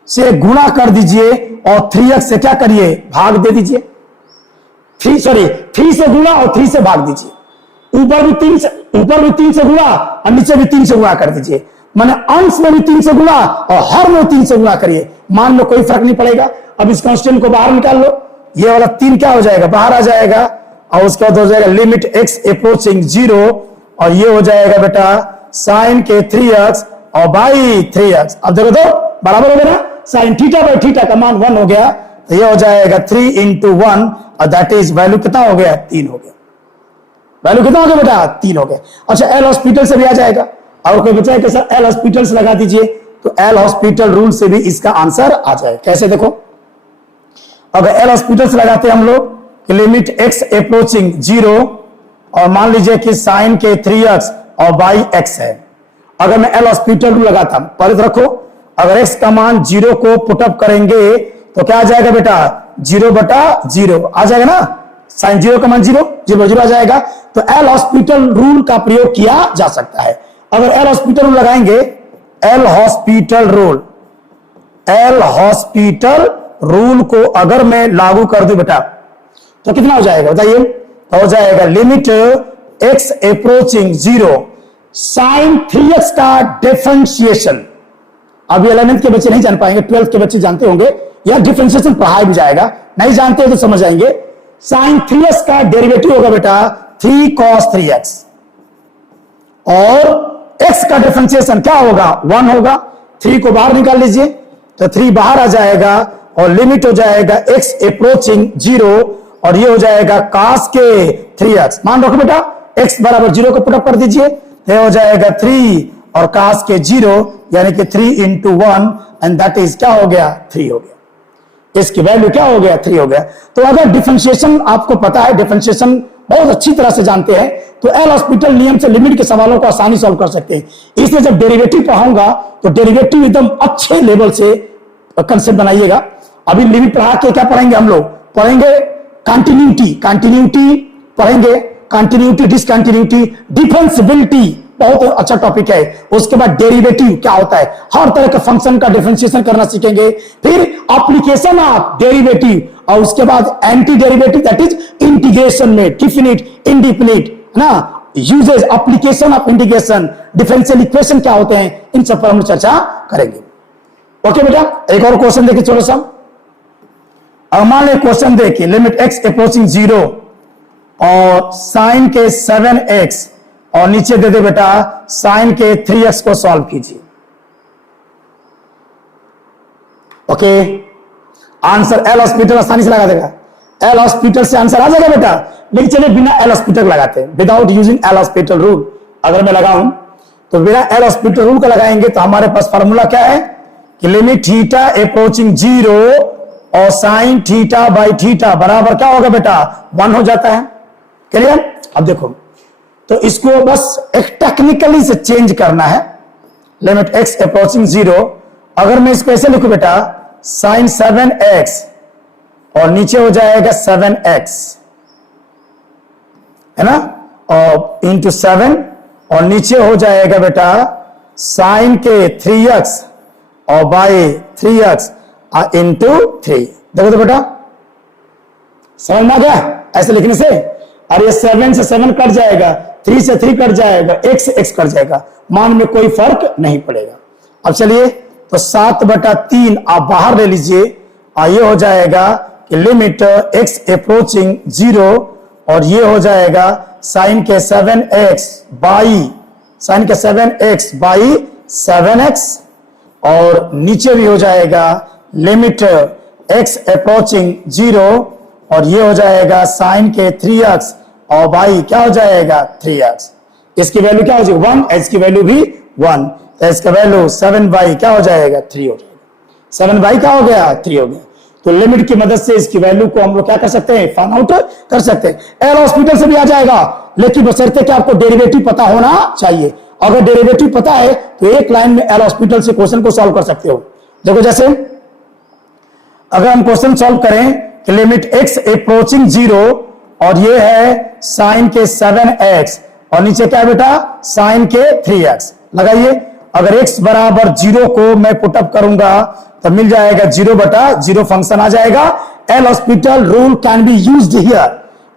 से गुणा कर दीजिए और 3x से क्या करिए भाग दे दीजिए। 3 से गुणा और 3 से भाग दीजिए। ऊपर भी 3 से गुणा और नीचे भी 3 से गुणा कर दीजिए, माने अंश में भी 3 से गुणा और हर में 3 से गुणा करिए। मान लो कोई फर्क नहीं पड़ेगा। अब इस कांस्टेंट को बाहर निकाल लो, ये वाला 3 क्या हो जाएगा बाहर आ जाएगा और उसके बाद हो जाएगा लिमिट x अप्रोचिंग 0 और ये हो जाएगा बेटा साइन के 3x और बाई 3x। अब देखो तो बराबर हो गया ना, साइन थीटा बाई थीटा का मान 1 हो गया तो ये हो जाएगा 3 into 1 और दैट इज वैल्यू कितना हो गया 3 हो गया। वैल्यू कितना हो गया बेटा 3 हो गया। अच्छा एल हॉस्पिटल से भी आ जाएगा, और कोई बचा है कि सर एल हॉस्पिटल से लगा दीजिए, तो एल हॉस्पिटल रूल से भी इसका आंसर आ जाए। कैसे देखो, अगर एल हॉस्पिटल से लगाते हैं हम लोग लिमिट x अप्रोचिंग 0 और मान लीजिए कि साइन के 3x और बाई x है। अगर मैं एल हॉस्पिटल रूल लगाता हूं, पहले तो रखो अगर x का मान 0 को पुटअप करेंगे तो क्या आ जाएगा बेटा 0/0 आ जाएगा ना, साइन 0 का मान 0 आ जाएगा। तो एल हॉस्पिटल रूल का प्रयोग किया जा सकता है। अगर एल हॉस्पिटल रूल लगाएंगे, एल हॉस्पिटल रूल को अगर मैं लागू कर दूं बेटा तो कितना हो जाएगा बताइए, तो हो जाएगा limit x approaching 0 sign 3x का डिफरेंशिएशन। अभी 11th के बच्चे नहीं जान पाएंगे, 12th के बच्चे जानते होंगे, या डिफरेंशिएशन पढ़ाया भी जाएगा, नहीं जानते तो समझ आएंगे। साइन 3x का डेरिवेटिव होगा बेटा 3 cos 3x और x का डिफरेंशिएशन क्या होगा 1 होगा। 3 को बाहर निकाल लीजिए तो 3 बाहर आ जाएगा और लिमिट हो जाएगा x अप्रोचिंग 0 और ये हो जाएगा cos के 3x। मान रखो बेटा x बराबर 0 को पुटअप कर दीजिए, तो हो जाएगा 3 और cos के 0 यानी कि 3 into 1 एंड दैट इज क्या हो गया 3 हो गया। इसकी वैल्यू क्या हो गया 3 हो गया। तो अगर डिफरेंशिएशन आपको पता है, डिफरेंशिएशन बहुत अच्छी तरह से जानते हैं, तो एल हॉस्पिटल नियम से लिमिट के सवालों को आसानी सॉल्व कर सकते हैं। इसलिए जब डेरिवेटिव पढ़ाऊंगा तो डेरिवेटिव एकदम अच्छे लेवल से कंसेप्ट बनाइएगा। अभी लिमिट पढ़ा के क्या पढ़ेंगे हम लोग, पढ़ेंगे कंटिन्यूटी पढ़ेंगे, कंटिन्यूटी डिसकंटिन्यूटी, डिफरेंशियबिलिटी बहुत अच्छा टॉपिक है। उसके बाद डेरिवेटिव क्या होता है, हर तरह के फंक्शन का डिफरेंशिएशन करना सीखेंगे। फिर एप्लीकेशन ऑफ डेरिवेटिव और उसके बाद antiderivative that is integration में डिफिनिट इंडिफिनिट ना, usage application of integration, differential equation क्या होते हैं, इन सब पर हम चर्चा करेंगे। ओके बेटा, एक और क्वेश्चन देखिए थोड़ा सा। अब मान लो क्वेश्चन देखिए, लिमिट x अप्रोचिंग 0 और साइन के 7x और नीचे दे दे बेटा साइन के 3x को सॉल्व कीजिए। ओके, आंसर एल हॉस्पिटल आसानी से लगा देगा, एल हॉस्पिटल से आंसर आ जाएगा बेटा। लेकिन चलिए बिना एल हॉस्पिटल लगाते हैं, without using L hospital rule अगर मैं लगाऊं तो बिना एल हॉस्पिटल रूल का लगाएंगे तो हमारे पास फॉर्मूला क्या है कि लिमिट थीटा अप्रोचिंग 0 और साइन थीटा बाई थीटा बराबर क्या होगा बेटा 1 हो जाता है। क्लियर? अब देखो तो इसको बस एक टेक्निकली से चेंज करना है। लिमिट x अप्रोचिंग 0, अगर मैं इसको ऐसे लिखूं बेटा साइन 7x और नीचे हो जाएगा 7x, है ना, और इंटू 7 और नीचे हो जाएगा बेटा साइन के 3x और बाई 3x इंटू 3। देखो तो बेटा समझ में आ गया ऐसे लिखने से? अरे 7 से 7 कट जाएगा, 3 से 3 कट जाएगा, x से x कट जाएगा, मान में कोई फर्क नहीं पड़ेगा। अब चलिए तो 7/3 आप बाहर ले लीजिए और ये हो जाएगा कि लिमिट x अप्रोचिंग 0 और ये हो जाएगा साइन के 7x बाई साइन के 7x बाई 7x और नीचे भी हो जाएगा लिमिट x अप्रोचिंग 0 और ये हो जाएगा साइन के 3x और बाई क्या हो जाएगा 3x। इसकी वैल्यू क्या हो जाएगी 1, इसकी वैल्यू भी 1, तो इसका वैल्यू 7 बाई क्या हो जाएगा 3 हो जाएगा। 7 बाई क्या हो गया 3 हो गया। तो लिमिट की मदद से इसकी वैल्यू को हम लोग क्या कर सकते हैं फाइंड आउट कर सकते हैं। एल हॉस्पिटल से भी आ जाएगा लेकिन बशर्ते कि आपको डेरिवेटिव पता होना चाहिए। अगर डेरिवेटिव पता है तो एक लाइन में एल हॉस्पिटल से क्वेश्चन को सॉल्व कर सकते हो। देखो जैसे अगर हम क्वेश्चन सॉल्व करें कि लिमिट x अप्रोचिंग 0 और ये है साइन के 7x और नीचे क्या है बेटा साइन के 3x लगाइए। अगर x बराबर 0 को मैं पुटअप करूंगा तो मिल जाएगा 0/0 फंक्शन आ जाएगा। L hospital rule can be used here.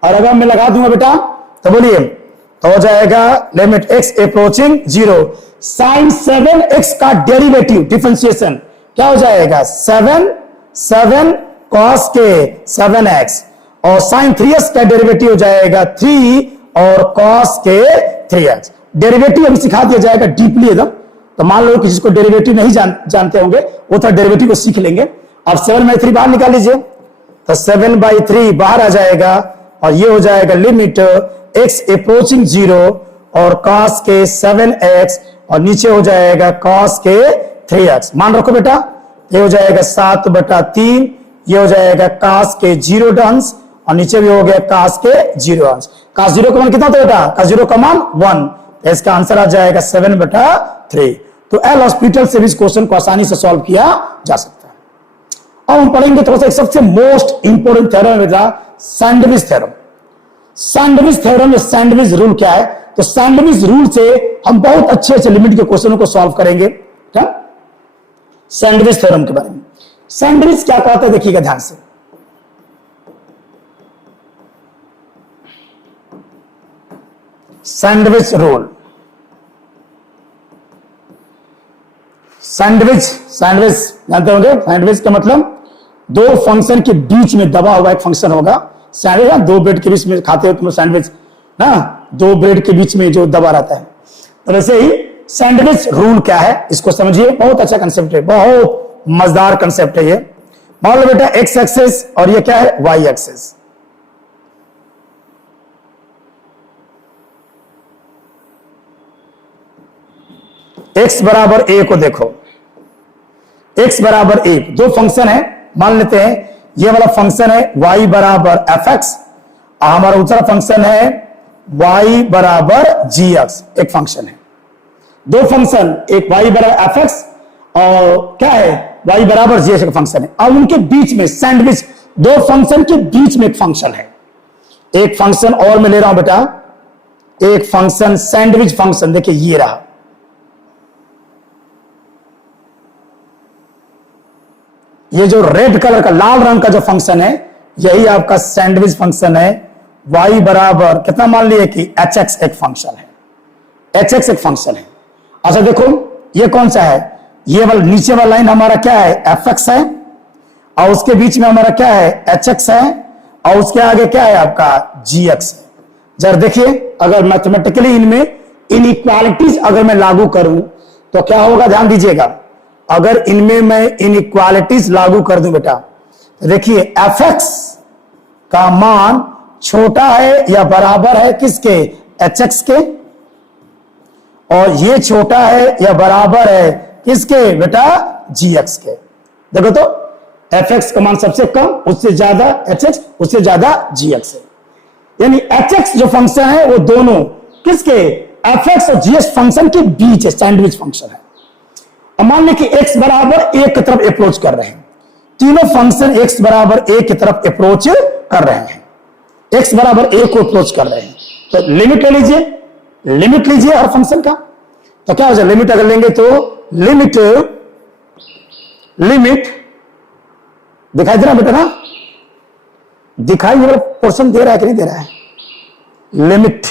और अगर मैं लगा दूंगा बेटा तो बोलिए तो हो जाएगा limit x approaching 0 sign 7x का डेरिवेटिव डिफरेंशिएशन क्या हो जाएगा 7 cos के 7x और साइन 3x का डेरिवेटिव हो जाएगा 3 और cos के 3x। डेरिवेटिव अभी सिखा दिया जाएगा डीपली एकदम। तो मान लो कि जिसको डेरिवेटिव नहीं जानते होंगे वो तो डेरिवेटिव को सीख लेंगे। अब 7/3 बाहर निकाल लीजिए तो 7/3 बाहर आ जाएगा और ये हो जाएगा लिमिट x अप्रोचिंग 0 और cos के 7x और नीचे हो जाएगा cos के 3x। मान रखो बेटा ये हो जाएगा 7/3, ये हो जाएगा cos के 0 अंश और नीचे भी हो गया cos के 0 अंश। cos 0 का मान कितना था बेटा cos 0 का मान 1, तो इसका आंसर आ जाएगा 7/3। तो एल हॉस्पिटल से भी इस क्वेश्चन को आसानी से सॉल्व किया जा सकता है। अब हम पढ़ेंगे थोड़ा सा एक सबसे मोस्ट इंपोर्टेंट थ्योरम बेटा सैंडविच थ्योरम। सैंडविच थ्योरम या सैंडविच रूल क्या है? तो सैंडविच रूल से हम बहुत अच्छे अच्छे लिमिट के क्वेश्चनों को सॉल्व करेंगे। क्या सैंडविच थ्योरम के बारे में, सैंडविच क्या कहता है देखिएगा ध्यान से। सैंडविच रूल, सैंडविच जानते होंगे। सैंडविच का मतलब दो फंक्शन के बीच में दबा हुआ एक फंक्शन होगा। सैंडविच ना दो ब्रेड के बीच में खाते हो तुम सैंडविच ना, दो ब्रेड के बीच में जो दबा रहता है। तो वैसे ही सैंडविच रूल क्या है इसको समझिए, बहुत अच्छा कंसेप्ट है, बहुत मजेदार कंसेप्ट है ये। मान लो बेटा एक्स एक्सेस और ये क्या है वाई एक्सेस। x बराबर a को देखो, x बराबर a, दो फंक्शन है मान लेते हैं। ये वाला फंक्शन है y बराबर fx और हमारा दूसरा फंक्शन है y बराबर gx। एक फंक्शन है, दो फंक्शन, एक y बराबर fx और क्या है y बराबर gx का फंक्शन है। अब उनके बीच में सैंडविच, दो फंक्शन के बीच में एक फंक्शन है। एक फंक्शन और मैं ले रहा हूं बेटा, एक फंक्शन सैंडविच फंक्शन, देखिए ये रहा। ये जो रेड कलर का लाल रंग का जो फंक्शन है यही आपका सैंडविच फंक्शन है। y बराबर कितना मान लिए कि hx एक फंक्शन है, hx एक फंक्शन है। अच्छा देखो ये कौन सा है, ये वाला नीचे वाला लाइन हमारा क्या है, एफ एक्स है, और उसके बीच में हमारा क्या है, एच एक्स है, और उसके आगे क्या है आपका जी एक्स है। जरा देखिए, अगर मैथमेटिकली इनमें इनइक्वालिटीज अगर मैं लागू करूं तो क्या होगा, ध्यान दीजिएगा। अगर इनमें मैं इनइक्वालिटीज लागू कर दूं बेटा, तो देखिए एफ एक्स का मान छोटा है या बराबर है किसके, एच एक्स के, और ये छोटा है या बराबर है किसके बेटा, जी एक्स के। देखो तो एफ एक्स का मान सबसे कम, उससे ज्यादा एच एक्स, उससे ज्यादा जी एक्स है। यानी एच एक्स जो फंक्शन है वो दोनों किसके, एफ एक्स और जी एक्स फंक्शन के बीच है, सैंडविच फंक्शन है। अब मान लें कि एक्स बराबर एक की तरफ अप्रोच कर रहे हैं, तीनों फंक्शन एक्स बराबर एक की तरफ अप्रोच कर रहे हैं, एक्स बराबर एक को अप्रोच कर रहे हैं, तो लिमिट ले लीजिए, लिमिट लीजिए हर फंक्शन का। तो क्या हो जाए, लिमिट अगर लेंगे तो लिमिट, लिमिट दिखाई दे रहा है बेटा ना, दिखाई वाला पोर्शन दे रहा है कि नहीं दे रहा है, लिमिट।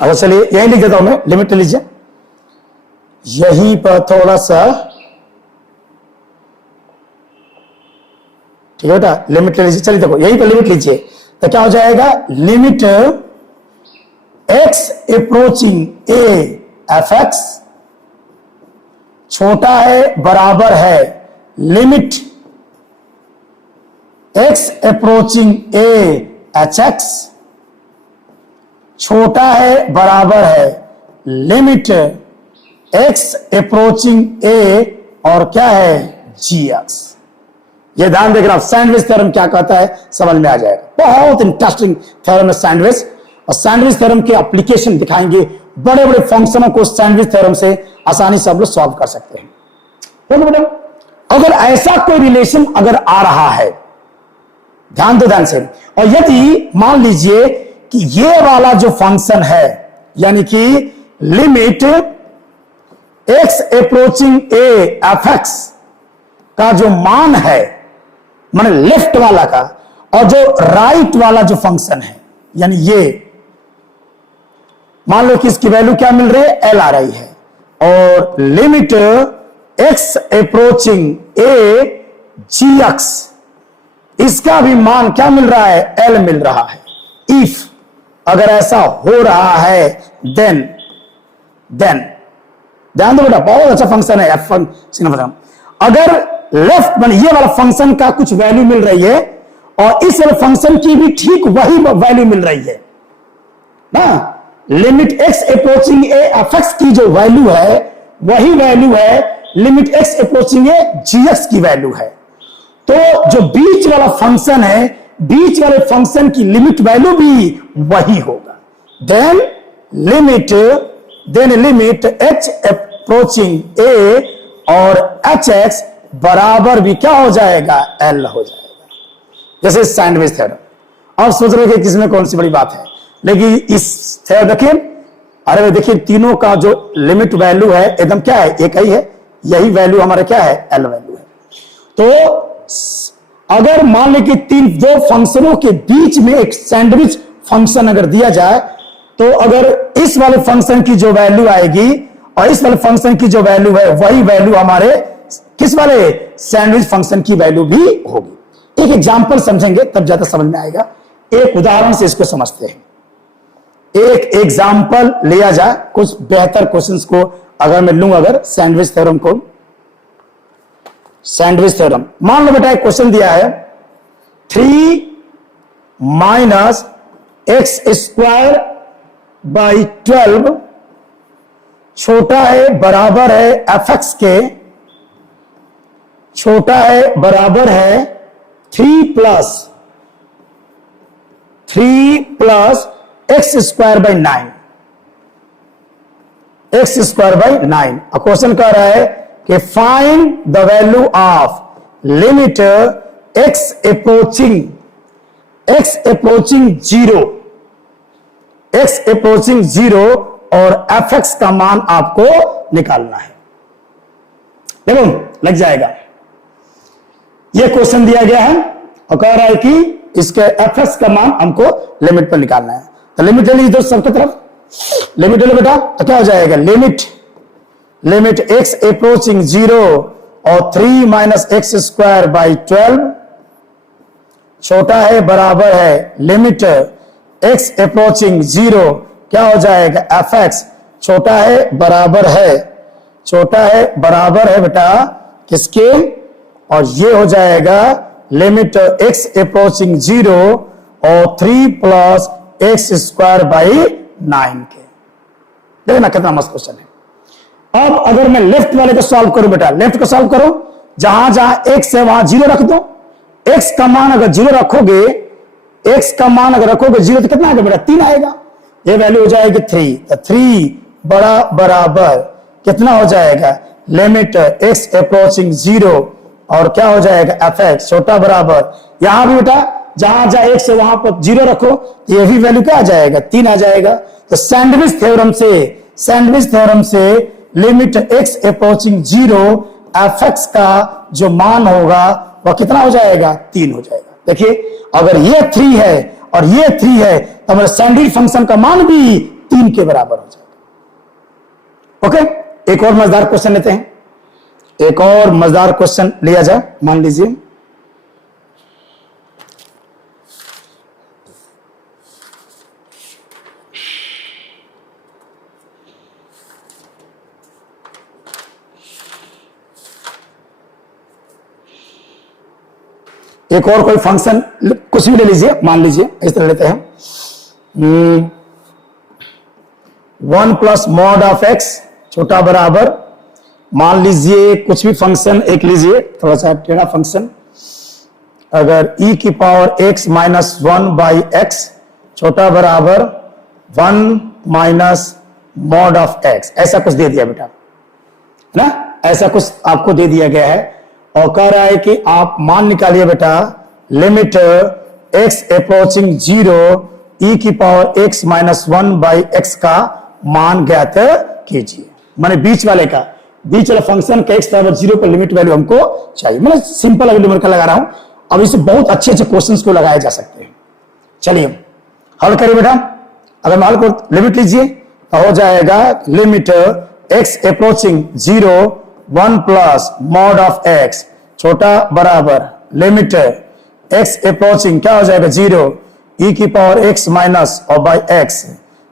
अच्छा चलिए यही लिख देता हूं मैं, लिमिट लीजिए, यहीं पर थोड़ा सा ठीक है बेटा, लिमिट ले लीजिए। चलिए देखो यहीं पर लिमिट लीजिए, तो क्या हो जाएगा, limit x approaching a f x छोटा है बराबर है limit x approaching A H x छोटा है बराबर है लिमिट एक्स अप्रोचिंग ए और क्या है, जी एक्स। ये ध्यान देकर आप सैंडविच थ्योरम क्या कहता है समझ में आ जाएगा। बहुत इंटरेस्टिंग थ्योरम है सैंडविच, और सैंडविच थ्योरम के एप्लीकेशन दिखाएंगे, बड़े बड़े फंक्शनों को सैंडविच थ्योरम से आसानी से आप लोग सॉल्व कर सकते हैं। तो अगर ऐसा कोई रिलेशन अगर आ रहा है, ध्यान दो ध्यान से, और यदि मान लीजिए कि ये वाला जो फंक्शन है, यानी कि limit x approaching a f x का जो मान है, माने लेफ्ट वाला का, और जो राइट वाला जो फंक्शन है, यानी ये मान लो कि इसकी वैल्यू क्या मिल रही है, एल आ रही है, और लिमिट एक्स अप्रोचिंग ए जी एक्स, इसका भी मान क्या मिल रहा है, एल मिल रहा है। इफ अगर ऐसा हो रहा है देन ध्यान दो बेटा, बहुत अच्छा फंक्शन है एफ फंक्शन। अगर लेफ्ट मान ये वाला फंक्शन का कुछ वैल्यू मिल रही है, और इस वाले फंक्शन की भी ठीक वही वैल्यू मिल रही है ना, limit x approaching a f x की जो वैल्यू है वही वैल्यू है लिमिट एक्स अप्रोचिंग ए जी एक्स की वैल्यू है। तो जो बीच वाला फंक्शन है, बीच वाले फंक्शन की लिमिट वैल्यू भी वही होगा। Then limit H approaching a और एच एक्स बराबर भी क्या हो जाएगा, एल हो जाएगा। जैसे सैंडविच थ्योरम। आप सोच रहे कि किसमें कौन सी बड़ी बात है, लेकिन इस थ्योरम देखिए, अरे भाई देखिए तीनों का जो लिमिट वैल्यू है एकदम क्या है, एक ही है, यही वैल्यू हमारा क्या है, एल वैल्यू है। तो अगर मान लें कि दो फंक्शनों के बीच में एक सैंडविच फंक्शन अगर दिया जाए, तो अगर इस वाले फंक्शन की जो वैल्यू आएगी और इस वाले फंक्शन की जो वैल्यू है वही वैल्यू हमारे किस वाले सैंडविच फंक्शन की वैल्यू भी होगी। एक एग्जांपल समझेंगे तब ज्यादा समझ में आएगा, एक उदाहरण से इसको समझते हैं। एक एग्जांपल लिया जाए, कुछ बेहतर क्वेश्चंस को अगर मैं लूं, अगर सैंडविच थ्योरम को, सैंडविच थ्योरम मान लो बेटा एक क्वेश्चन दिया है 3 माइनस एक्स स्क्वायर बाई 12 छोटा है बराबर है एफ एक्स के, छोटा है बराबर है 3 plus x square by 9, x square by 9। Question कह रहा है कि find the value of limit x approaching 0 और एफ एक्स का मान आपको निकालना है। देखो लग जाएगा, यह क्वेश्चन दिया गया है और कह रहा है कि इसके एफ एक्स का मान हमको लिमिट पर निकालना है। तो लिमिट ले लीजिए दोस्त सबकी तरफ, लिमिट ले बेटा, तो क्या हो जाएगा, लिमिट लिमिट x अप्रोचिंग 0 और 3 माइनस एक्स स्क्वायर बाई 12 छोटा है बराबर है लिमिट x अप्रोचिंग 0 क्या हो जाएगा एफ एक्स छोटा है बराबर है बेटा किसके, और ये हो जाएगा लिमिट x अप्रोचिंग 0 और 3 प्लस एक्स स्क्वायर बाई 9 के। देखना कितना मस्त क्वेश्चन है। अब अगर मैं लेफ्ट वाले को सॉल्व करूं बेटा, लेफ्ट को सॉल्व करो, जहां जहां x है वहां 0 रख दो। x का मान अगर 0 रखोगे, x का मान अगर रखोगे 0 तो कितना आएगा बेटा 3 आएगा, ये वैल्यू हो जाएगी 3। तो 3 बड़ा बराबर कितना हो जाएगा लिमिट x अप्रोचिंग 0 और क्या हो जाएगा एफ एक्स छोटा बराबर, यहां भी बेटा जहां जहां x है वहां पर 0 रखो तो ये भी वैल्यू क्या आ जाएगा 3 आ जाएगा। तो सैंडविच थ्योरम से limit x approaching 0 F x का जो मान होगा वह कितना हो जाएगा 3 हो जाएगा। देखिए अगर ये 3 है और ये 3 है तो हमारे सैंडविच फंक्शन का मान भी 3 के बराबर हो जाएगा। ओके, एक और मजेदार क्वेश्चन लेते हैं, एक और मजेदार क्वेश्चन लिया जाए। मान लीजिए एक और कोई फंक्शन कुछ भी ले लीजिए, मान लीजिए इस तरह लेते हैं 1 प्लस मॉड ऑफ एक्स छोटा बराबर, मान लीजिए कुछ भी फंक्शन एक लीजिए, थोड़ा सा टेढ़ा फंक्शन, अगर e की power x minus 1 by x छोटा बराबर 1 माइनस मॉड ऑफ x, ऐसा कुछ दे दिया बेटा है ना, ऐसा कुछ आपको दे दिया गया है और कह रहा है कि आप मान निकालिए बेटा लिमिट x अप्रोचिंग 0 e की power x minus 1 by x का मान ज्ञात कीजिए। माने बीच वाले फंक्शन का x बराबर 0 पर लिमिट वैल्यू हमको चाहिए। मैंने सिंपल अभी न्यूमेरिकल लगा रहा हूं, अब इसे बहुत अच्छे अच्छे क्वेश्चंस को लगाए जा सकते हैं। चलिए हल करिए बेटा, अगर मैं हल को लिमिट लीजिए तो हो जाएगा limit x approaching 0 1 plus mod of x छोटा बराबर लिमिट x अप्रोचिंग क्या हो जाएगा 0 e की पावर x माइनस और बाई x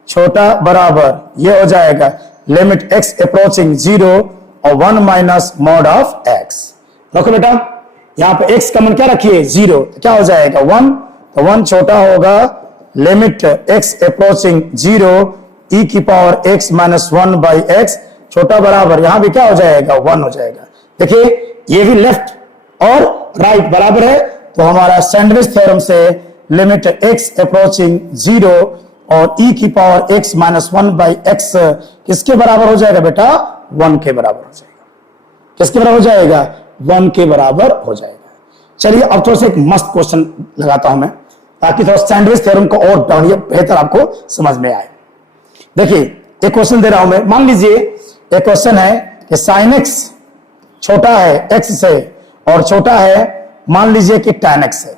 छोटा बराबर ये हो जाएगा लिमिट x अप्रोचिंग 0 और 1 माइनस मॉड ऑफ x। रखो बेटा यहां पे x का मान क्या रखिए 0, तो क्या हो जाएगा 1, तो 1 छोटा होगा लिमिट x अप्रोचिंग 0 e की power x minus 1 by x छोटा बराबर, यहां भी क्या हो जाएगा 1 हो जाएगा। देखिए ये भी लेफ्ट और राइट बराबर है, तो हमारा सैंडविच थ्योरम से लिमिट x अप्रोचिंग 0 और e की power x minus 1 by x किसके बराबर हो जाएगा बेटा 1 के बराबर हो जाएगा। किसके बराबर हो जाएगा 1 के बराबर हो जाएगा। चलिए अब थोड़ा सा एक मस्त क्वेश्चन लगाता हूं मैं, ताकि थोड़ा सैंडविच थ्योरम को और बेहतर आपको समझ में आए। देखिए एक क्वेश्चन दे रहा हूं मैं, मान लीजिए एक क्वेश्चन है कि साइन एक्स छोटा है x से और छोटा है मान लीजिए कि tan x है,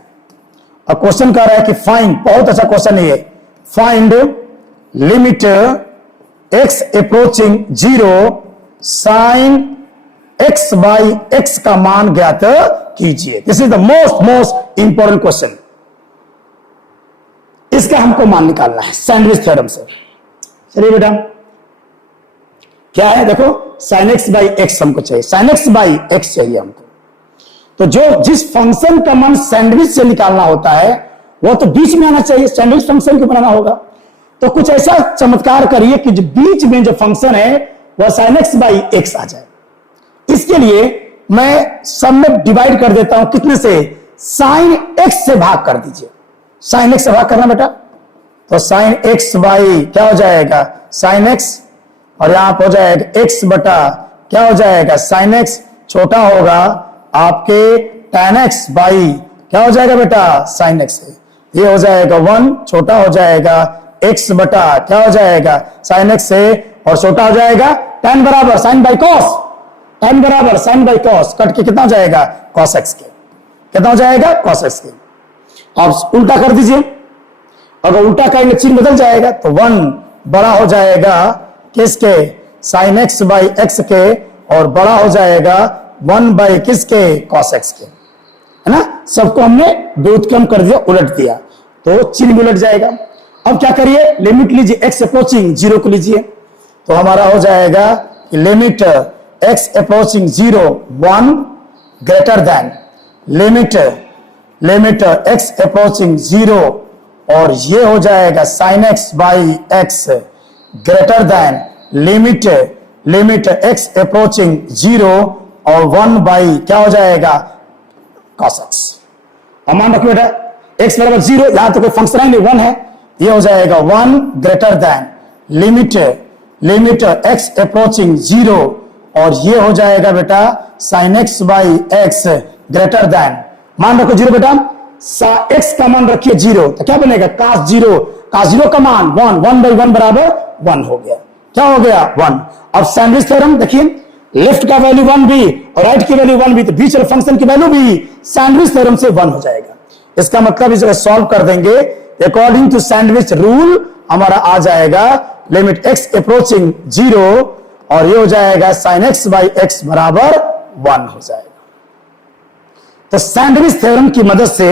और क्वेश्चन कह रहा है कि फाइंड, बहुत अच्छा क्वेश्चन है ये, find limit x approaching 0 sine x by x का मान ज्ञात कीजिए। This is the most important question, इसका हमको मान निकालना है सैंडविच थ्योरम से। चलिए बेटा क्या है, देखो साइन एक्स बाई एक्स हमको चाहिए, साइन एक्स बाई एक्स चाहिए हमको। तो जिस फंक्शन का मान सैंडविच से निकालना होता है वो तो बीच में आना चाहिए, सैंडविच फंक्शन को बनाना होगा। तो कुछ ऐसा चमत्कार करिए कि जो बीच में जो फंक्शन है वह साइन एक्स बाई एक्स आ जाए। इसके लिए मैं सब में डिवाइड कर देता हूं, कितने से, साइन एक्स से भाग कर दीजिए, साइन एक्स से भाग करना बेटा, तो साइन एक्स बाई क्या हो जाएगा साइन एक्स, और यहां पर हो जाएगा x बटा क्या हो जाएगा साइन एक्स, छोटा होगा आपके tan x बाई क्या हो जाएगा बेटा साइन एक्स, ये हो जाएगा 1, छोटा हो जाएगा x बटा क्या हो जाएगा साइन एक्स से, और छोटा हो जाएगा tan बराबर साइन बाई कॉस, tan बराबर साइन बाई कॉस, कट के कितना हो जाएगा कॉस एक्स के, कितना हो जाएगा कॉस एक्स के। आप उल्टा कर दीजिए, अगर उल्टा करेंगे चिन्ह बदल जाएगा, तो 1 बड़ा हो जाएगा किसके साइन एक्स बाई एक्स के, और बड़ा हो जाएगा 1 बाई किसके, कॉस एक्स के, है ना। सबको हमने व्युत्क्रम कर दिया, उलट दिया, तो चिन्ह उलट जाएगा। अब क्या करिए, लिमिट लीजिए एक्स अप्रोचिंग 0 को लीजिए, तो हमारा हो जाएगा limit x approaching 0 1 greater than limit x approaching 0, और ये हो जाएगा sine x by x greater than limit x approaching 0 और 1 बाई क्या हो जाएगा, cos x। और मान रखिए बेटा x बराबर 0, यहां तो कोई फंक्शन है नहीं, 1 है, ये हो जाएगा 1 greater than limit x approaching 0, और ये हो जाएगा बेटा sine x by x greater than, मान रखो 0 बेटा, x का मान रखिए 0, तो क्या बनेगा, cos 0 का मान 1 बाई 1 बराबर 1 हो गया, क्या हो गया 1। अब सैंडविच थ्योरम देखिए, लेफ्ट का वैल्यू 1 भी और राइट की वैल्यू 1 भी, तो बीच वाले फंक्शन की वैल्यू भी सैंडविच थ्योरम से 1 हो जाएगा। इसका मतलब इसे सॉल्व कर देंगे अकॉर्डिंग टू सैंडविच रूल, हमारा आ जाएगा लिमिट एक्स अप्रोचिंग 0, और ये हो जाएगा साइन एक्स बाई एक्स बराबर 1 हो जाएगा। तो सैंडविच थ्योरम की मदद से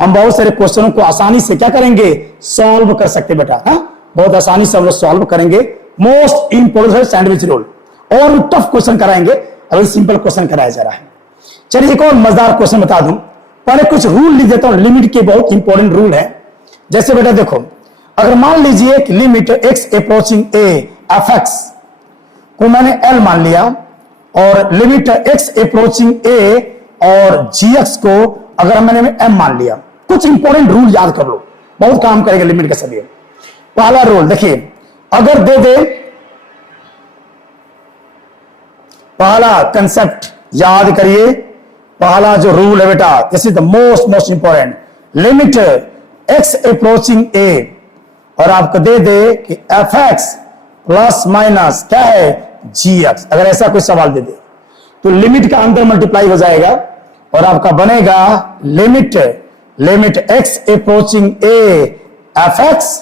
हम बहुत सारे क्वेश्चनों को आसानी से क्या करेंगे, सॉल्व कर सकते बेटा, हाँ बहुत आसानी से हम लोग सॉल्व करेंगे। मोस्ट इंपोर्टेंट है सैंडविच रूल, और टफ क्वेश्चन कराएंगे, अभी सिंपल क्वेश्चन कराया जा रहा है। चलिए एक और मजेदार क्वेश्चन बता दूं, पहले कुछ रूल लिख देता हूं, लिमिट के बहुत इंपॉर्टेंट रूल है। जैसे बेटा देखो, अगर मान लीजिए कि limit x approaching a f x को मैंने एल मान लिया, और लिमिट एक्स अप्रोचिंग ए और जी एक्स को अगर मैंने एम मान लिया, कुछ इंपॉर्टेंट रूल याद कर लो, बहुत काम करेगा लिमिट के सभी। पहला रूल देखिए, अगर दे दे, पहला कंसेप्ट याद करिए, पहला जो रूल है बेटा, this is the most important, limit x approaching a, और आपको दे दे कि एफ एक्स प्लस माइनस क्या है, जी एक्स, अगर ऐसा कोई सवाल दे दे तो लिमिट का अंदर मल्टीप्लाई हो जाएगा, और आपका बनेगा limit x approaching a f x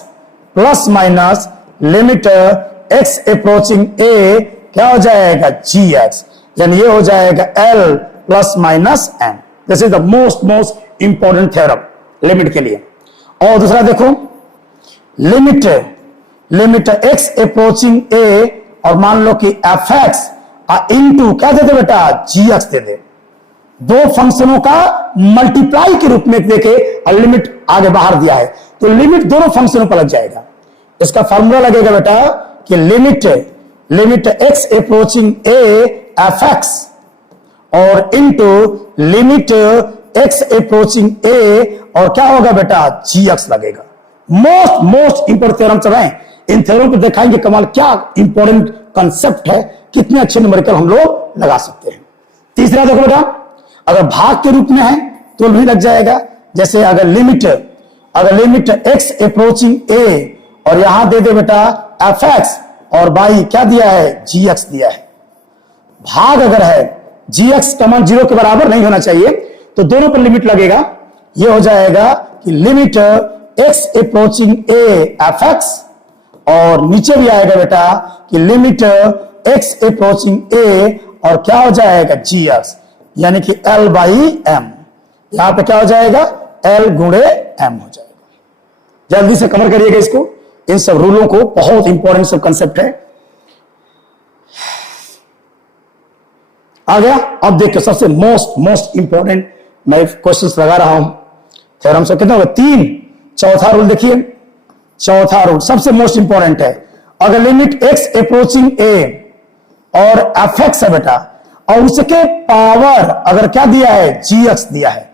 plus minus limit x approaching a क्या हो जाएगा, जी एक्स, यानी ये हो जाएगा l plus minus m. This is the most important theorem limit के लिए। और दूसरा देखो, लिमिट एक्स अप्रोचिंग ए, और मान लो कि एफ एक्स इनटू क्या दे दे बेटा, जी एक्स दे दे, दो फंक्शनों का मल्टीप्लाई के रूप में देखे, और लिमिट आगे बाहर दिया है, तो लिमिट दोनों फंक्शनों पर लग जाएगा। इसका फॉर्मूला लगेगा बेटा कि limit x approaching a f x और into limit x approaching a, और क्या होगा बेटा, जी एक्स लगेगा। मोस्ट इंपोर्टेंट थ्योरम चल रहे हैं, इन थ्योरम को दिखाएंगे कमाल क्या इंपॉर्टेंट कंसेप्ट है, कितने अच्छे न्यूमेरिकल हम लोग लगा सकते हैं। तीसरा देखो बेटा, अगर भाग के रूप में है तो भी लग जाएगा, जैसे अगर लिमिट एक्स अप्रोचिंग ए, और यहां दे दे बेटा एफ एक्स, और बाई क्या दिया है, जी एक्स दिया है। भाग अगर है, जी एक्स का मान 0 के बराबर नहीं होना चाहिए, तो दोनों पर लिमिट लगेगा, ये हो जाएगा कि limit x approaching a f x, और नीचे भी आएगा बेटा कि लिमिट एक्स अप्रोचिंग ए, और क्या हो जाएगा, जी एक्स, यानी कि एल बाई एम, यहां पे क्या हो जाएगा, एल गुणे एम हो जाएगा। जल्दी से कवर करिएगा इसको, इन सब रूलों को, बहुत इंपॉर्टेंट सब कंसेप्ट है। आ गया। अब देखिए सबसे मोस्ट इंपॉर्टेंट मैं क्वेश्चंस लगा रहा हूं थ्योरम से, कितना होगा 3। चौथा रूल देखिए, चौथा रूल सबसे मोस्ट इंपॉर्टेंट है, अगर लिमिट एक्स अप्रोचिंग ए और एफ एक्स है बेटा, और उसके पावर अगर क्या दिया है, जी एक्स दिया है,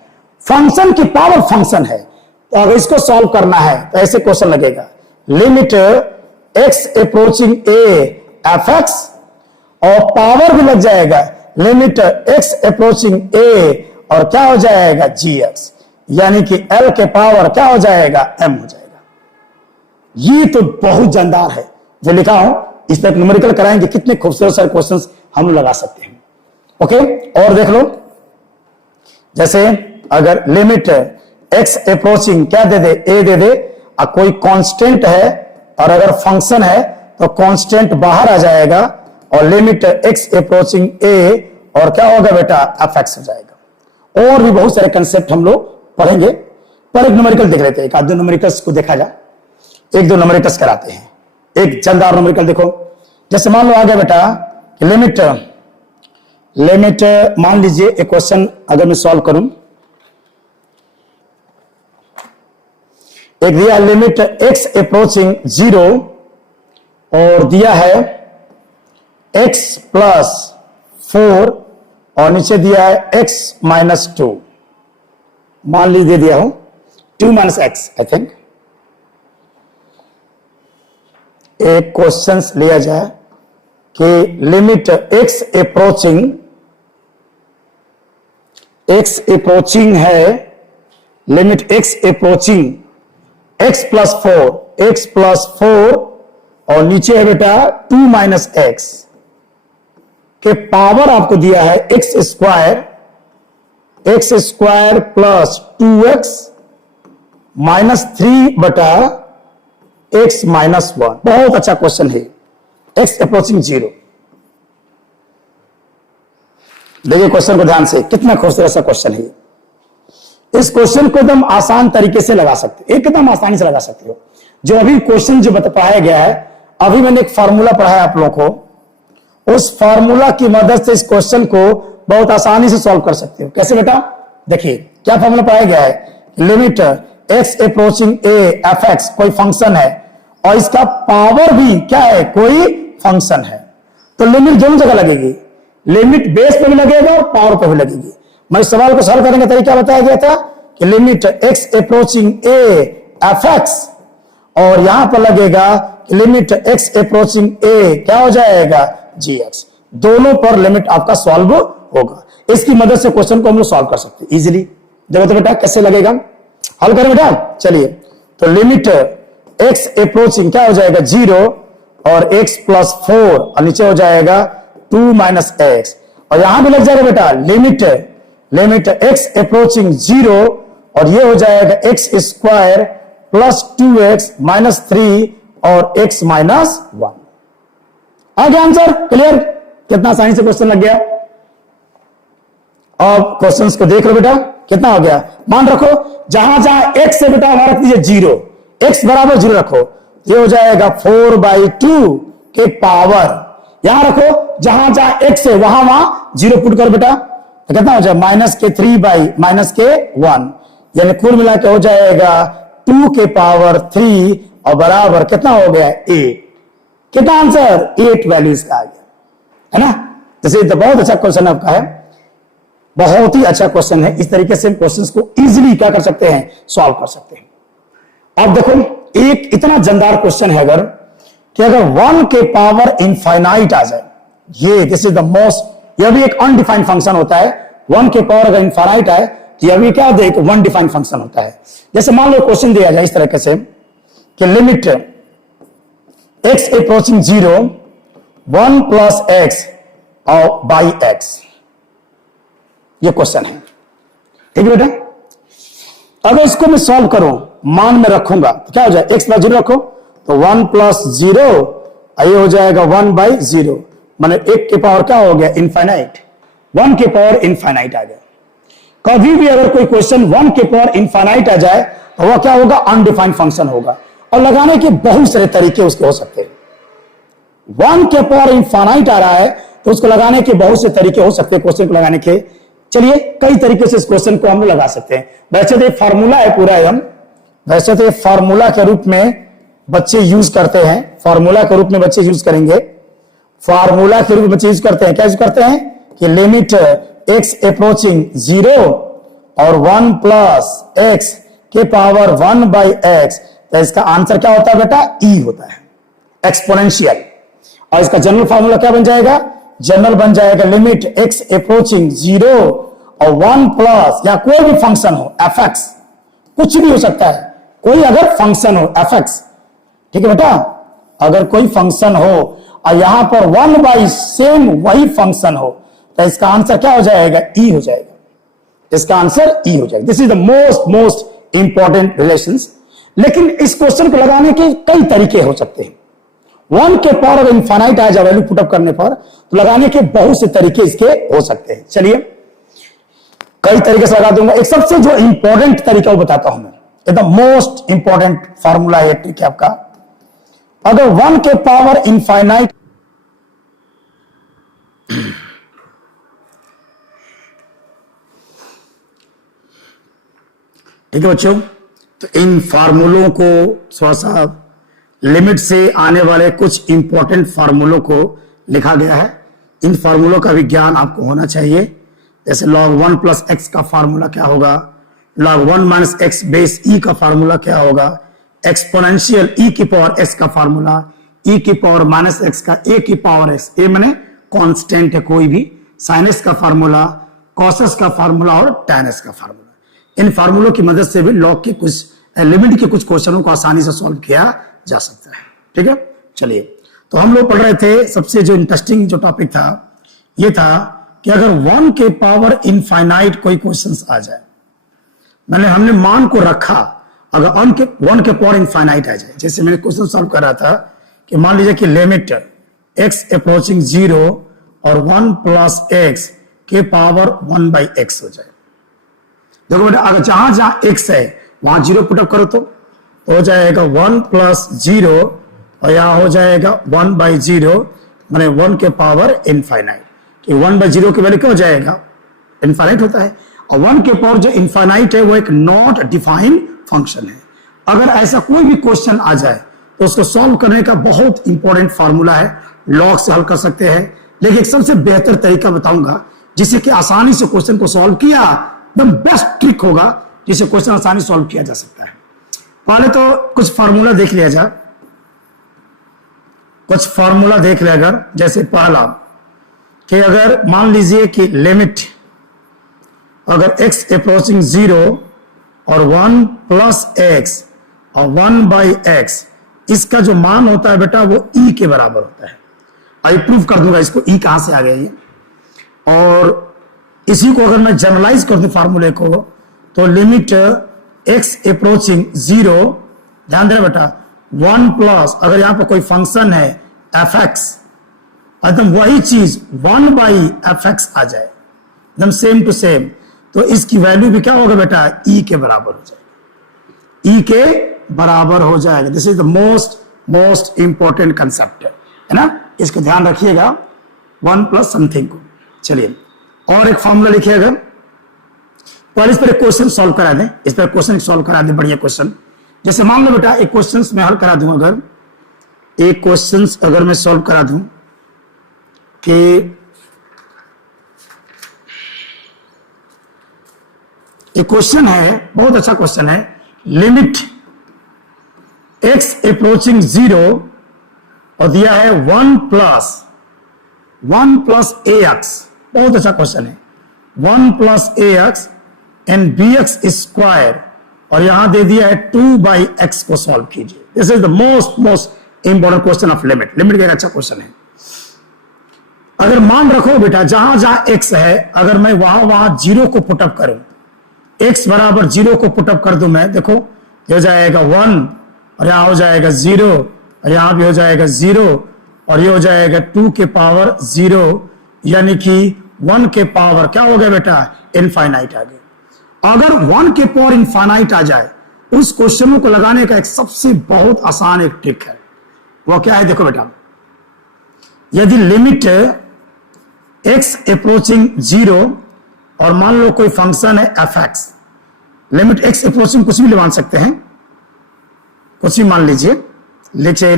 फंक्शन की पावर फंक्शन है, तो अगर इसको सॉल्व करना है तो ऐसे क्वेश्चन लगेगा, limit x approaching a f x, और पावर भी लग जाएगा लिमिट एक्स अप्रोचिंग ए, और क्या हो जाएगा, जी एक्स, यानी कि एल के पावर क्या हो जाएगा, एम हो जाएगा। ये तो बहुत जानदार है जो लिखा हूं, इस पर न्यूमेरिकल कराएंगे, कितने खूबसूरत सारे क्वेश्चंस हम लगा सकते हैं। ओके, और देख लो, जैसे अगर लिमिट एक्स अप्रोचिंग क्या दे दे, ए दे दे, कोई कांस्टेंट है, और अगर फंक्शन है तो कांस्टेंट बाहर आ जाएगा, और लिमिट x अप्रोचिंग a, और क्या होगा बेटा, fx हो जाएगा। और भी बहुत सारे कंसेप्ट हम लोग पढ़ेंगे, पर एक न्यूमेरिकल देख लेते हैं, एक आध दो न्यूमेरिकल्स को देखा जाए, एक दो न्यूमेरिकल्स कराते हैं। एक जानदार न्यूमेरिकल देखो, जैसे मान लो आ गया बेटा लिमिट मान लीजिए एक क्वेश्चन अगर मैं सॉल्व करूं, एक दिया लिमिट x अप्रोचिंग 0 और दिया है x प्लस 4 और नीचे दिया है x माइनस 2, मान लीजिए दिया हो 2 माइनस x, आई थिंक एक क्वेश्चन लिया जाए कि लिमिट x अप्रोचिंग है, limit x approaching x plus 4 और नीचे है बेटा 2 माइनस x के पावर आपको दिया है x square plus 2x minus 3 बटा x माइनस 1। बहुत अच्छा क्वेश्चन है, x अप्रोचिंग 0। देखिए क्वेश्चन को ध्यान से, कितना खूबसूरत सा क्वेश्चन है। इस क्वेश्चन को एकदम आसान तरीके से लगा सकते हो, एकदम आसानी से लगा सकते हो। जो अभी क्वेश्चन जो पढ़ाया गया है, अभी मैंने एक फार्मूला पढ़ाया आप लोगों को, उस फार्मूला की मदद से इस क्वेश्चन को बहुत आसानी से सॉल्व कर सकते हो। कैसे बेटा, देखिए क्या फार्मूला पढ़ाया गया है, limit x approaching a fx कोई फंक्शन है और इसका पावर भी क्या है, कोई फंक्शन है, तो लिमिट दोनों जगह लगेगी, लिमिट बेस पे भी लगेगा और पावर पे भी लगेगी। मैं इस सवाल को सॉल्व करने का तरीका बताया गया था कि limit x approaching a fx और यहां पर लगेगा लिमिट x अप्रोचिंग a क्या हो जाएगा, gx। दोनों पर लिमिट आपका सॉल्व होगा। इसकी मदद से क्वेश्चन को हम लोग सॉल्व कर सकते हैं इजीली। देखो तो बेटा कैसे लगेगा, हल करें बेटा, चलिए। तो लिमिट x अप्रोचिंग क्या हो जाएगा 0 और x प्लस 4 और नीचे हो जाएगा 2 माइनस x, और यहां भी लग जाएगा बेटा लिमिट x अप्रोचिंग 0 और ये हो जाएगा x square plus 2x minus 3 और x माइनस 1। आ गया आंसर, क्लियर? कितना आसानी से क्वेश्चन लग गया। अब क्वेश्चंस को देख लो बेटा, कितना हो गया, मान रखो जहां जहां x से बेटा वहां रख दीजिए 0, x बराबर 0 रखो, ये हो जाएगा 4/2 के पावर, यहां रखो जहां जहां x है वहां 0 पुट कर बेटा, तो कितना हो जाएगा माइनस के 1, यानी कुल मिला के हो जाएगा 2 के पावर 3 और बराबर कितना हो गया 8। कितना आंसर, 8 वैल्यू इसका आ गया, है ना। जैसे तो बहुत अच्छा क्वेश्चन आपका है, बहुत ही अच्छा क्वेश्चन है। इस तरीके से हम क्वेश्चंस को इजीली क्या कर सकते हैं, सॉल्व कर सकते हैं। अब देखो एक इतना जानदार क्वेश्चन है अगर कि अगर 1 के पावर इनफाइनाइट आ जाए, ये दिस इज द मोस्ट, यह भी एक अनडिफाइंड फंक्शन होता है। 1 के पावर अगर इनफाइनाइट आए तो यह भी क्या होता है, एक वन डिफाइंड फंक्शन होता है। जैसे मान लो क्वेश्चन दिया जाए इस तरीके से कि limit x approaching 0 1 plus x और बाई x, ये क्वेश्चन है, ठीक है बेटा। अगर इसको मैं सॉल्व करूं, मान में रखूंगा तो क्या हो जाए, x प्लस 0 रखो तो 1 प्लस 0, ये हो जाएगा 1/0, माने 1 के पावर क्या हो गया, इनफाइनाइट, 1 के पावर इनफाइनाइट आ गया। कभी भी अगर कोई क्वेश्चन 1 के पावर इनफाइनाइट आ जाए तो वह क्या होगा, अनडिफाइंड फंक्शन होगा, और लगाने के बहुत सारे तरीके उसके हो सकते हैं। 1 के पावर इनफाइनाइट आ रहा है तो उसको लगाने के बहुत से तरीके हो सकते हैं, क्वेश्चन को लगाने के। चलिए कई तरीके से इस क्वेश्चन को हम लोग लगा सकते हैं। वैसे तो फार्मूला है पूरा एकदम, वैसे तो फार्मूला के रूप में बच्चे यूज करते हैं, फार्मूला के रूप में बच्चे यूज करेंगे, फार्मूला के रूप में बच्चे यूज करते हैं। क्या यूज करते हैं कि लिमिट x अप्रोचिंग 0 और 1 प्लस x के पावर 1/x, तो इसका आंसर क्या होता है बेटा, e होता है, एक्सपोनेंशियल। और इसका जनरल फार्मूला क्या बन जाएगा, जनरल बन जाएगा लिमिट x अप्रोचिंग 0 और 1 प्लस, या कोई भी फंक्शन हो fx, कुछ भी हो सकता है, कोई अगर फंक्शन हो fx, ठीक है बेटा, अगर कोई फंक्शन हो और यहां पर 1 सेम वही फंक्शन हो तो इसका आंसर क्या हो जाएगा, e हो जाएगा, इसका आंसर e हो जाएगा। This is the most important relations. लेकिन इस क्वेश्चन को लगाने के कई तरीके हो सकते हैं, 1 के पावर अगर इनफाइनाइट आ जाए वैल्यू पुटअप करने पर, तो लगाने के बहुत से तरीके इसके हो सकते हैं। चलिए कई तरीके से लगा दूंगा। एक सबसे जो इंपॉर्टेंट तरीका वो बताता हूं मैं, द मोस्ट इंपॉर्टेंट फॉर्मूला है ट्रिक है आपका। अगर 1 के पावर इनफाइनाइट, ठीक है बच्चों, तो इन फार्मूलों को थोड़ा सा लिमिट से आने वाले कुछ इंपॉर्टेंट फार्मूलों को लिखा गया है। इन फार्मूलों का भी ज्ञान आपको होना चाहिए। जैसे log 1 प्लस एक्स का फार्मूला क्या होगा, log 1 माइनस एक्स बेस ई का फार्मूला क्या होगा, एक्सपोनेंशियल ई की पावर एक्स का फार्मूला, ई की पावर माइनस एक्स का ए की पावर एक्स, ए माने कांस्टेंट है कोई भी, साइन एक्स का फार्मूला, कॉस एक्स का फार्मूला और tan एक्स का फार्मूला। इन फार्मूलों की मदद से भी लॉग के कुछ लिमिट के कुछ क्वेश्चनों को आसानी से सॉल्व किया जा सकता है। ठीक है, चलिए तो हम लोग पढ़ रहे थे, सबसे जो इंटरेस्टिंग जो टॉपिक था ये था कि अगर 1 के पावर इनफाइनाइट कोई क्वेश्चंस आ जाए, हमने मान को रखा, अगर 1 के पावर इनफाइनाइट आ जाए, जैसे मैंने क्वेश्चन सॉल्व कर रहा था कि मान लीजिए कि लिमिट x अप्रोचिंग 0 और 1 प्लस एक्स के पावर 1 बाई एक्स हो जाए। देखो बेटा, अगर जहां जहां x है वहां 0 पुटअप करो तो हो जाएगा 1 प्लस 0 और यहां हो जाएगा 1 बाई 0, माने 1 के पावर इनफाइनाइट। कि 1 बाई 0 की वैल्यू क्या हो जाएगा, इनफाइनाइट होता है। और 1 के पावर जो इनफाइनाइट है वो एक नॉट डिफाइंड फंक्शन है। अगर ऐसा कोई भी क्वेश्चन आ जाए तो उसको सॉल्व करने का बहुत इंपॉर्टेंट फार्मूला है, लॉग से हल कर सकते हैं, लेकिन एक सबसे बेहतर तरीका बताऊंगा जिससे कि आसानी से क्वेश्चन को सॉल्व किया, एकदम बेस्ट ट्रिक होगा जिससे क्वेश्चन आसानी से सॉल्व किया जा सकता है। पहले तो कुछ फार्मूला देख लिया जाए, कुछ फार्मूला देख लिया। अगर जैसे पहला कि अगर मान लीजिए कि लिमिट अगर x अप्रोचिंग 0 और 1 प्लस एक्स और 1 बाई एक्स, इसका जो मान होता है बेटा वो e के बराबर होता है। आई प्रूव कर दूंगा इसको, e कहां से आ गया ये। और इसी को अगर मैं जनरलाइज कर दूं फार्मूले को, तो लिमिट x अप्रोचिंग 0, ध्यान देना बेटा, 1 प्लस अगर यहां पर कोई फंक्शन है fx, एकदम वही चीज 1 बाई fx आ जाए, एकदम सेम टू सेम, तो इसकी वैल्यू भी क्या होगा बेटा, e के बराबर हो जाएगा, e के बराबर हो जाएगा। This is the most important concept है ना, इसको ध्यान रखिएगा, 1 प्लस समथिंग को। चलिए और एक फॉर्मूला लिखिएगा। पहले इस पर एक क्वेश्चन सॉल्व करा दें, इस पर क्वेश्चन सॉल्व करा दें, बढ़िया क्वेश्चन। जैसे मान लो बेटा एक क्वेश्चन मैं हल करा दूं, अगर एक क्वेश्चन अगर मैं सॉल्व करा दूं कि एक क्वेश्चन है, बहुत अच्छा क्वेश्चन है, लिमिट x अप्रोचिंग 0 और दिया है 1 प्लस ax, बहुत अच्छा क्वेश्चन है, 1 plus ax and bx square, और यहां दे दिया है 2 बाई एक्स को सॉल्व कीजिए। This is the most important question of limit. Limit का एक अच्छा क्वेश्चन है। अगर मान रखो बेटा जहां जहां x है, अगर मैं वहां 0 को पुटअप करूं, x बराबर 0 को पुटअप कर दूं मैं, देखो हो जाएगा 1 और यहां हो जाएगा 0 और यहां भी हो जाएगा 0 और ये हो जाएगा 2 के पावर 0, यानी कि 1 के पावर क्या हो गया बेटा, इनफाइनाइट आ गया। अगर 1 के पावर इनफाइनाइट आ जाए, उस क्वेश्चनों को लगाने का एक सबसे बहुत आसान एक ट्रिक है, वो क्या है, देखो बेटा, यदि लिमिट x अप्रोचिंग 0 और मान लो कोई फंक्शन है fx, लिमिट x अप्रोचिंग कुछ भी मान सकते हैं, कुछ भी मान लीजिए, लिखिए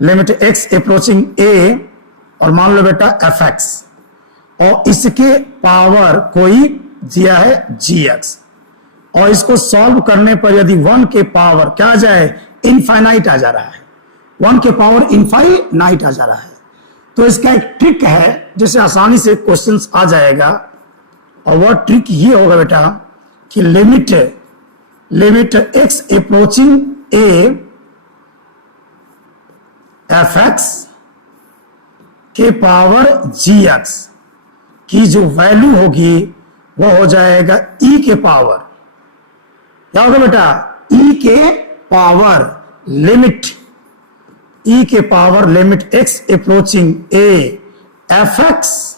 लिमिट x अप्रोचिंग a और मान लो बेटा fx, और इसके पावर कोई दिया है gx, और इसको सॉल्व करने पर यदि 1 के पावर क्या आ जाए, इनफाइनाइट आ जा रहा है, 1 के पावर इनफाइनाइट आ जा रहा है, तो इसका एक ट्रिक है जिससे आसानी से क्वेश्चंस आ जाएगा। और वह ट्रिक ये होगा बेटा कि limit x approaching a fx के पावर gx की जो वैल्यू होगी वो हो जाएगा e के पावर, क्या होगा बेटा, e के पावर लिमिट e के power limit x approaching a fx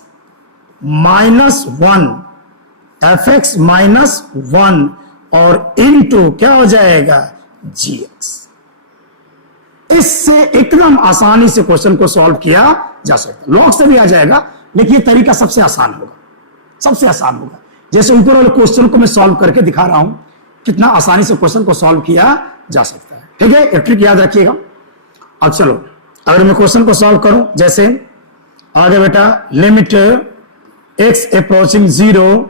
-1 और इनटू क्या हो जाएगा gx। इससे एकदम आसानी से क्वेश्चन को सॉल्व किया जा सकता है। लॉग से भी आ जाएगा, लेकिन ये तरीका सबसे आसान होगा, सबसे आसान होगा। जैसे ऊपर वाले क्वेश्चन को मैं सॉल्व करके दिखा रहा हूं, कितना आसानी से क्वेश्चन को सॉल्व किया जा सकता है। ठीक है, एक ट्रिक याद रखिएगा। अब चलो, अगर मैं क्वेश्चन को सॉल्व करूं, जैसे आगे बेटा limit x approaching 0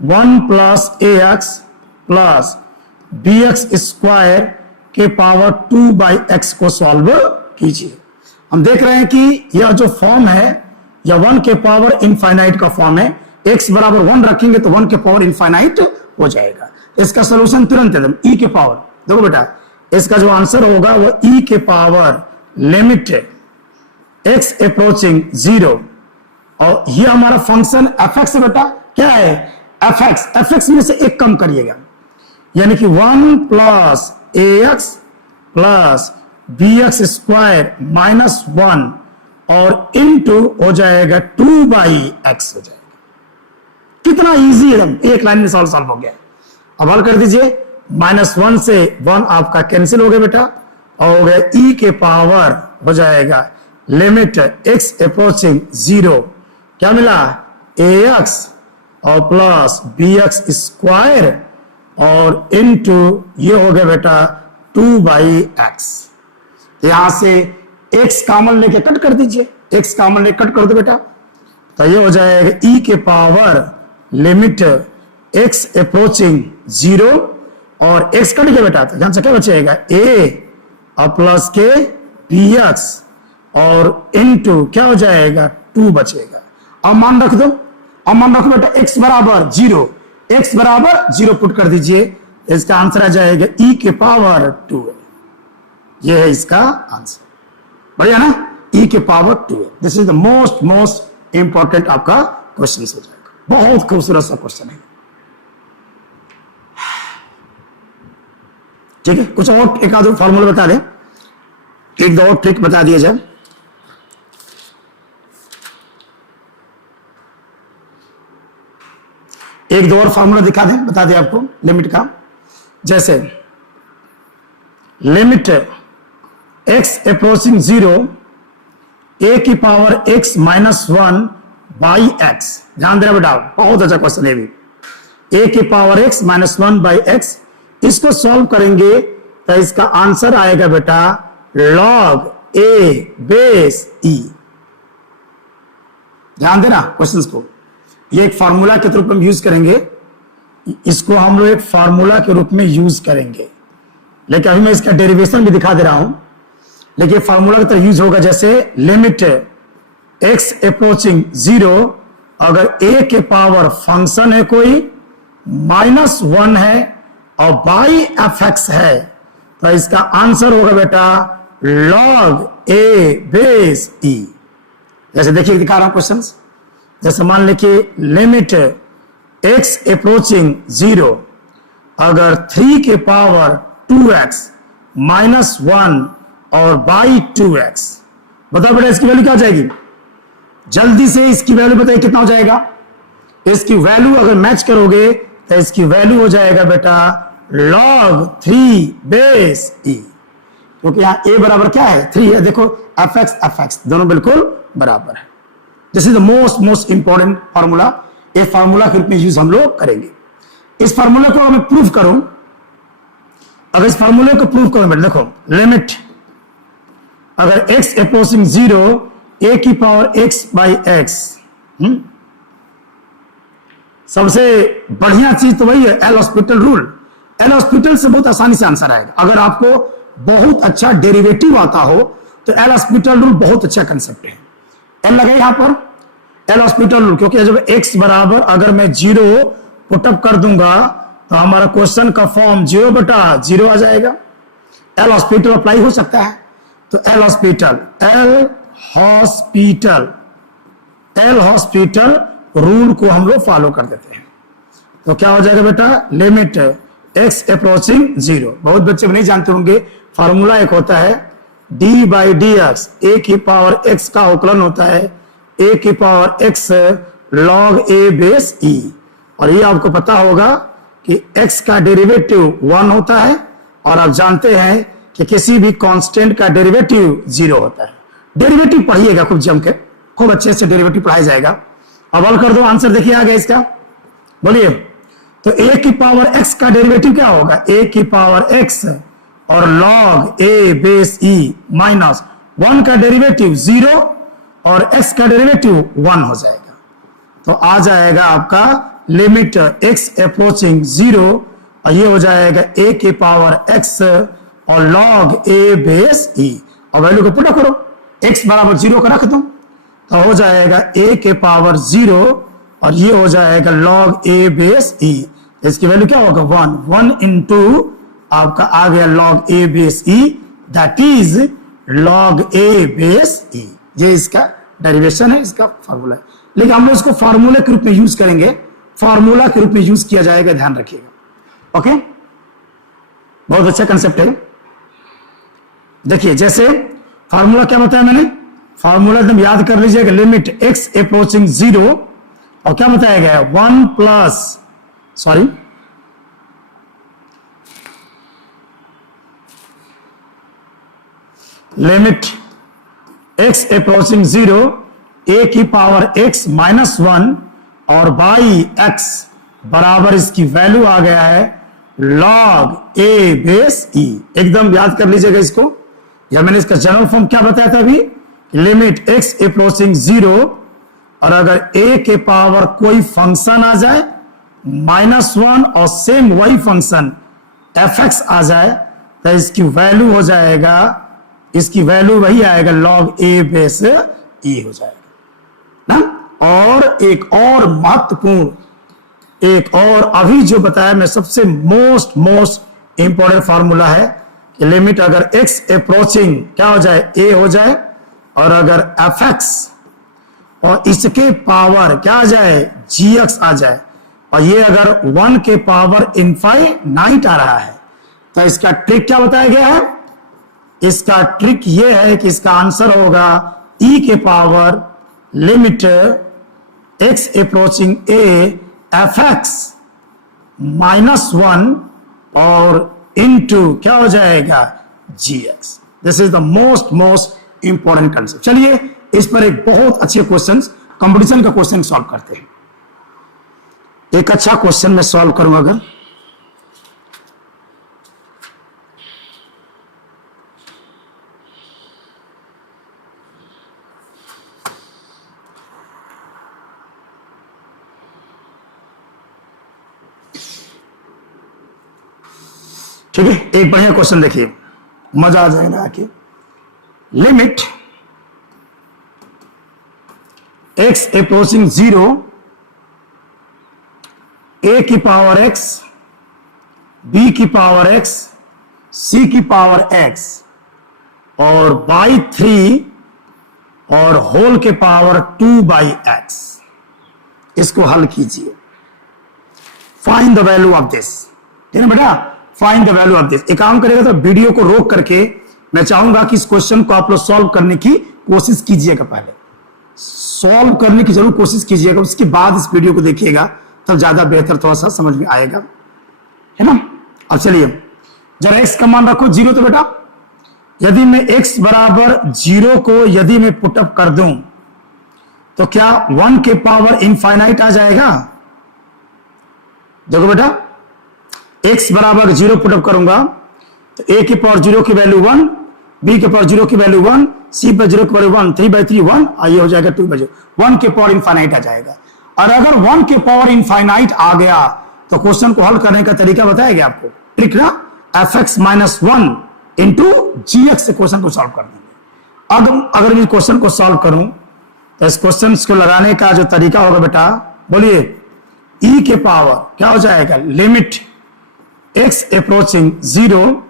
1 plus ax plus bx square के पावर 2/x को सॉल्व कीजिए। हम देख रहे हैं कि यह जो फॉर्म है यह 1 के पावर इनफाइनाइट का फॉर्म है। x बराबर 1 रखेंगे तो 1 के पावर इनफाइनाइट हो जाएगा। इसका सोल्यूशन तुरंत एकदम e के पावर, देखो बेटा इसका जो आंसर होगा वो e के पावर लिमिट x अप्रोचिंग 0 और ये हमारा फंक्शन fx है बेटा, क्या है fx में से एक कम करिएगा, यानी कि 1 plus ax plus bx square -1 और इनटू हो जाएगा 2/x हो जाएगा। कितना इजी एकदम, एक लाइन में सॉल्व हो गया। अब हल कर दीजिए, -1 से 1 आपका कैंसिल हो गया बेटा, और हो गया e के पावर हो जाएगा लिमिट x अप्रोचिंग 0 क्या मिला ax और प्लस bx स्क्वायर और इनटू ये हो गया बेटा 2/x। यहां से x कॉमन लेके कट कर दीजिए, x कॉमन लेके कट कर दो बेटा, तो ये हो जाएगा e के पावर लिमिट x अप्रोचिंग 0 और x कट गया बेटा, तो यहां से क्या बचेगा a और प्लस के bx और इनटू क्या हो जाएगा 2 बचेगा। अब मान रख दो, अब मान रखो बेटा x बराबर 0 पुट कर दीजिए, इसका आंसर आ जाएगा e के पावर 2 है। ये है इसका आंसर, बढ़िया ना, e के पावर 2 है। This is the most important आपका क्वेश्चन हो जाएगा। बहुत खूबसूरत सा क्वेश्चन है। ठीक है, कुछ और एक आध फॉर्मूला बता दें, एक दो और ट्रिक बता दिया जाए। एक दो और फॉर्मूला दिखा दें, बता दें आपको लिमिट का। जैसे लिमिट x अप्रोचिंग 0 a की पावर x -1/x, ध्यान देना बेटा, बहुत अच्छा क्वेश्चन है भी। a की पावर x -1/x, इसको सॉल्व करेंगे तो इसका आंसर आएगा बेटा log a बेस e। ध्यान देना क्वेश्चंस को, ये एक फार्मूला के रूप में यूज करेंगे, इसको हम लोग एक फार्मूला के रूप में यूज करेंगे, लेकिन अभी मैं इसका डेरिवेशन भी दिखा दे रहा हूं। लेकिन फार्मूला की तरह यूज होगा, जैसे लिमिट x अप्रोचिंग 0 अगर a के पावर फंक्शन है कोई -1 है और बाई fx है, तो इसका आंसर होगा बेटा log a बेस e। जैसे देखिए दिखा रहा हूं क्वेश्चन, जैसे मान लीजिए लिमिट x अप्रोचिंग 0 अगर 3 के पावर 2x -1 और बाई 2x, बताओ बेटा इसकी वैल्यू क्या हो जाएगी, जल्दी से इसकी वैल्यू बताइए कितना हो जाएगा। इसकी वैल्यू अगर मैच करोगे तो इसकी वैल्यू हो जाएगा बेटा log 3 बेस e, क्योंकि यहां a बराबर क्या है 3 है। देखो fx दोनों बिल्कुल बराबर है। This is the most important formula, एक फार्मूला के रूप में यूज हम लोग करेंगे। इस फार्मूला को मैं प्रूफ करूं, अगर इस फार्मूले को प्रूफ करूं बेटा, देखो लिमिट अगर x अप्रोचिंग 0 a की पावर x/x, सबसे बढ़िया चीज तो वही है L hospital rule. L hospital से बहुत आसानी से आंसर आएगा। अगर आपको बहुत अच्छा डेरिवेटिव आता हो तो एल हॉस्पिटल रूल बहुत अच्छा कंसेप्ट है। एल लगे यहां पर एल हॉस्पिटल रूल, क्योंकि जब x बराबर अगर मैं 0 पुटअप कर दूंगा तो हमारा क्वेश्चन का फॉर्म 0/0 आ जाएगा। एल हॉस्पिटल अप्लाई हो सकता है, तो एल हॉस्पिटल रूल को हम लोग फॉलो कर देते हैं। तो क्या हो जाएगा बेटा लिमिट x अप्रोचिंग 0। बहुत बच्चे नहीं जानते होंगे, फार्मूला एक होता है डी बाई डी एक्स, ए की पावर एक्स का अवकलन होता है ए की पावर एक्स लॉग ए बेस ई। और ये आपको पता होगा कि x का डेरिवेटिव 1 होता है, और आप जानते हैं कि किसी भी कांस्टेंट का डेरिवेटिव 0 होता है। डेरिवेटिव पढ़िएगा खूब जम के, खूब अच्छे से डेरिवेटिव पढ़ाया जाएगा। अब हल कर दो, आंसर देखिए आ गया इसका, बोलिए। तो a की पावर x का डेरिवेटिव क्या होगा, a की पावर x और log a base e minus 1 का डेरिवेटिव 0 और x का डेरिवेटिव 1 हो जाएगा। तो आ जाएगा आपका लिमिट x अप्रोचिंग 0, और ये हो जाएगा a की पावर x और log a बेस e। और वैल्यू को पुट करो, x बराबर 0 का रख दो, तो हो जाएगा a के पावर 0 और ये हो जाएगा log a बेस e। इसकी वैल्यू क्या होगा 1 इंटू आपका आ गया log a base e, that is log a base e। ये इसका डेरिवेशन है, इसका फॉर्मूला है। लेकिन हम लोग इसको फॉर्मूला के रूप में यूज करेंगे, फॉर्मूला के रूप में यूज किया जाएगा, ध्यान रखिएगा। ओके, बहुत अच्छा कंसेप्ट है। देखिए जैसे फॉर्मूला क्या बताया मैंने, फॉर्मूला एकदम याद कर लीजिएगा, लिमिट x अप्रोचिंग 0 और क्या बताया गया है 1 plus sorry limit x approaching 0 a की पावर x माइनस 1 और बाई x बराबर इसकी वैल्यू आ गया है log a बेस e। एकदम याद कर लीजिएगा इसको, या मैंने इसका जनरल फॉर्म क्या बताया था अभी, लिमिट x अप्रोचिंग 0 और अगर a के पावर कोई फंक्शन आ जाए -1 और सेम वही फंक्शन fx आ जाए तो इसकी वैल्यू हो जाएगा, इसकी वैल्यू वही आएगा log a बेस e हो जाएगा ना। और एक और महत्वपूर्ण, एक और अभी जो बताया मैं सबसे मोस्ट इंपॉर्टेंट फॉर्मूला है कि लिमिट अगर x अप्रोचिंग क्या हो जाए a हो जाए और अगर fx और इसके पावर क्या आ जाए gx आ जाए और ये अगर 1 के पावर इनफाइनाइट आ रहा है तो इसका ट्रिक क्या बताया गया है, इसका ट्रिक ये है कि इसका आंसर होगा e के power limit x approaching a fx -1 और इनटू क्या हो जाएगा gx। This is the most important concept. चलिए इस पर एक बहुत अच्छे क्वेश्चन, कंपटीशन का क्वेश्चन सॉल्व करते हैं। एक अच्छा क्वेश्चन मैं सॉल्व करूंगा अगर, ठीक है। एक बढ़िया क्वेश्चन देखिए, मजा आ जाएगा आके। लिमिट x अप्रोचिंग 0 a की पावर x b की पावर x c की पावर x और बाई 3 और होल के पावर 2 बाई x, इसको हल कीजिए। Find the value of this, ठीक है बेटा, find the value of this. एक काम करेगा तो वीडियो को रोक करके मैं चाहूंगा कि इस क्वेश्चन को आप लोग सॉल्व करने की कोशिश कीजिएगा, पहले सॉल्व करने की जरूर कोशिश कीजिएगा, उसके बाद इस वीडियो को देखिएगा तब ज्यादा बेहतर थोड़ा सा समझ में आएगा, है ना। अब चलिए जरा x का मान रखो 0, तो बेटा यदि मैं x बराबर 0 को यदि मैं पुटअप कर दूं तो क्या 1 के पावर इनफाइनाइट आ जाएगा। देखो बेटा x बराबर 0 पुटअप करूंगा तो a के पावर 0 की वैल्यू 1, b के पावर 0 की वैल्यू 1, c पर 0 की वैल्यू 1, 3/3 1, ये हो जाएगा 2/0, 1 के पावर इनफाइनाइट आ जाएगा। और अगर 1 के पावर इनफाइनाइट आ गया तो क्वेश्चन को हल करने का तरीका बताया गया आपको, ट्रिक ना, fx -1 इंटू gx से क्वेश्चन को सॉल्व कर देंगे। अगर मैं क्वेश्चन को सॉल्व करूं तो इस क्वेश्चन को लगाने का जो तरीका होगा बेटा, बोलिए e के पावर क्या हो जाएगा, लिमिट x अप्रोचिंग 0,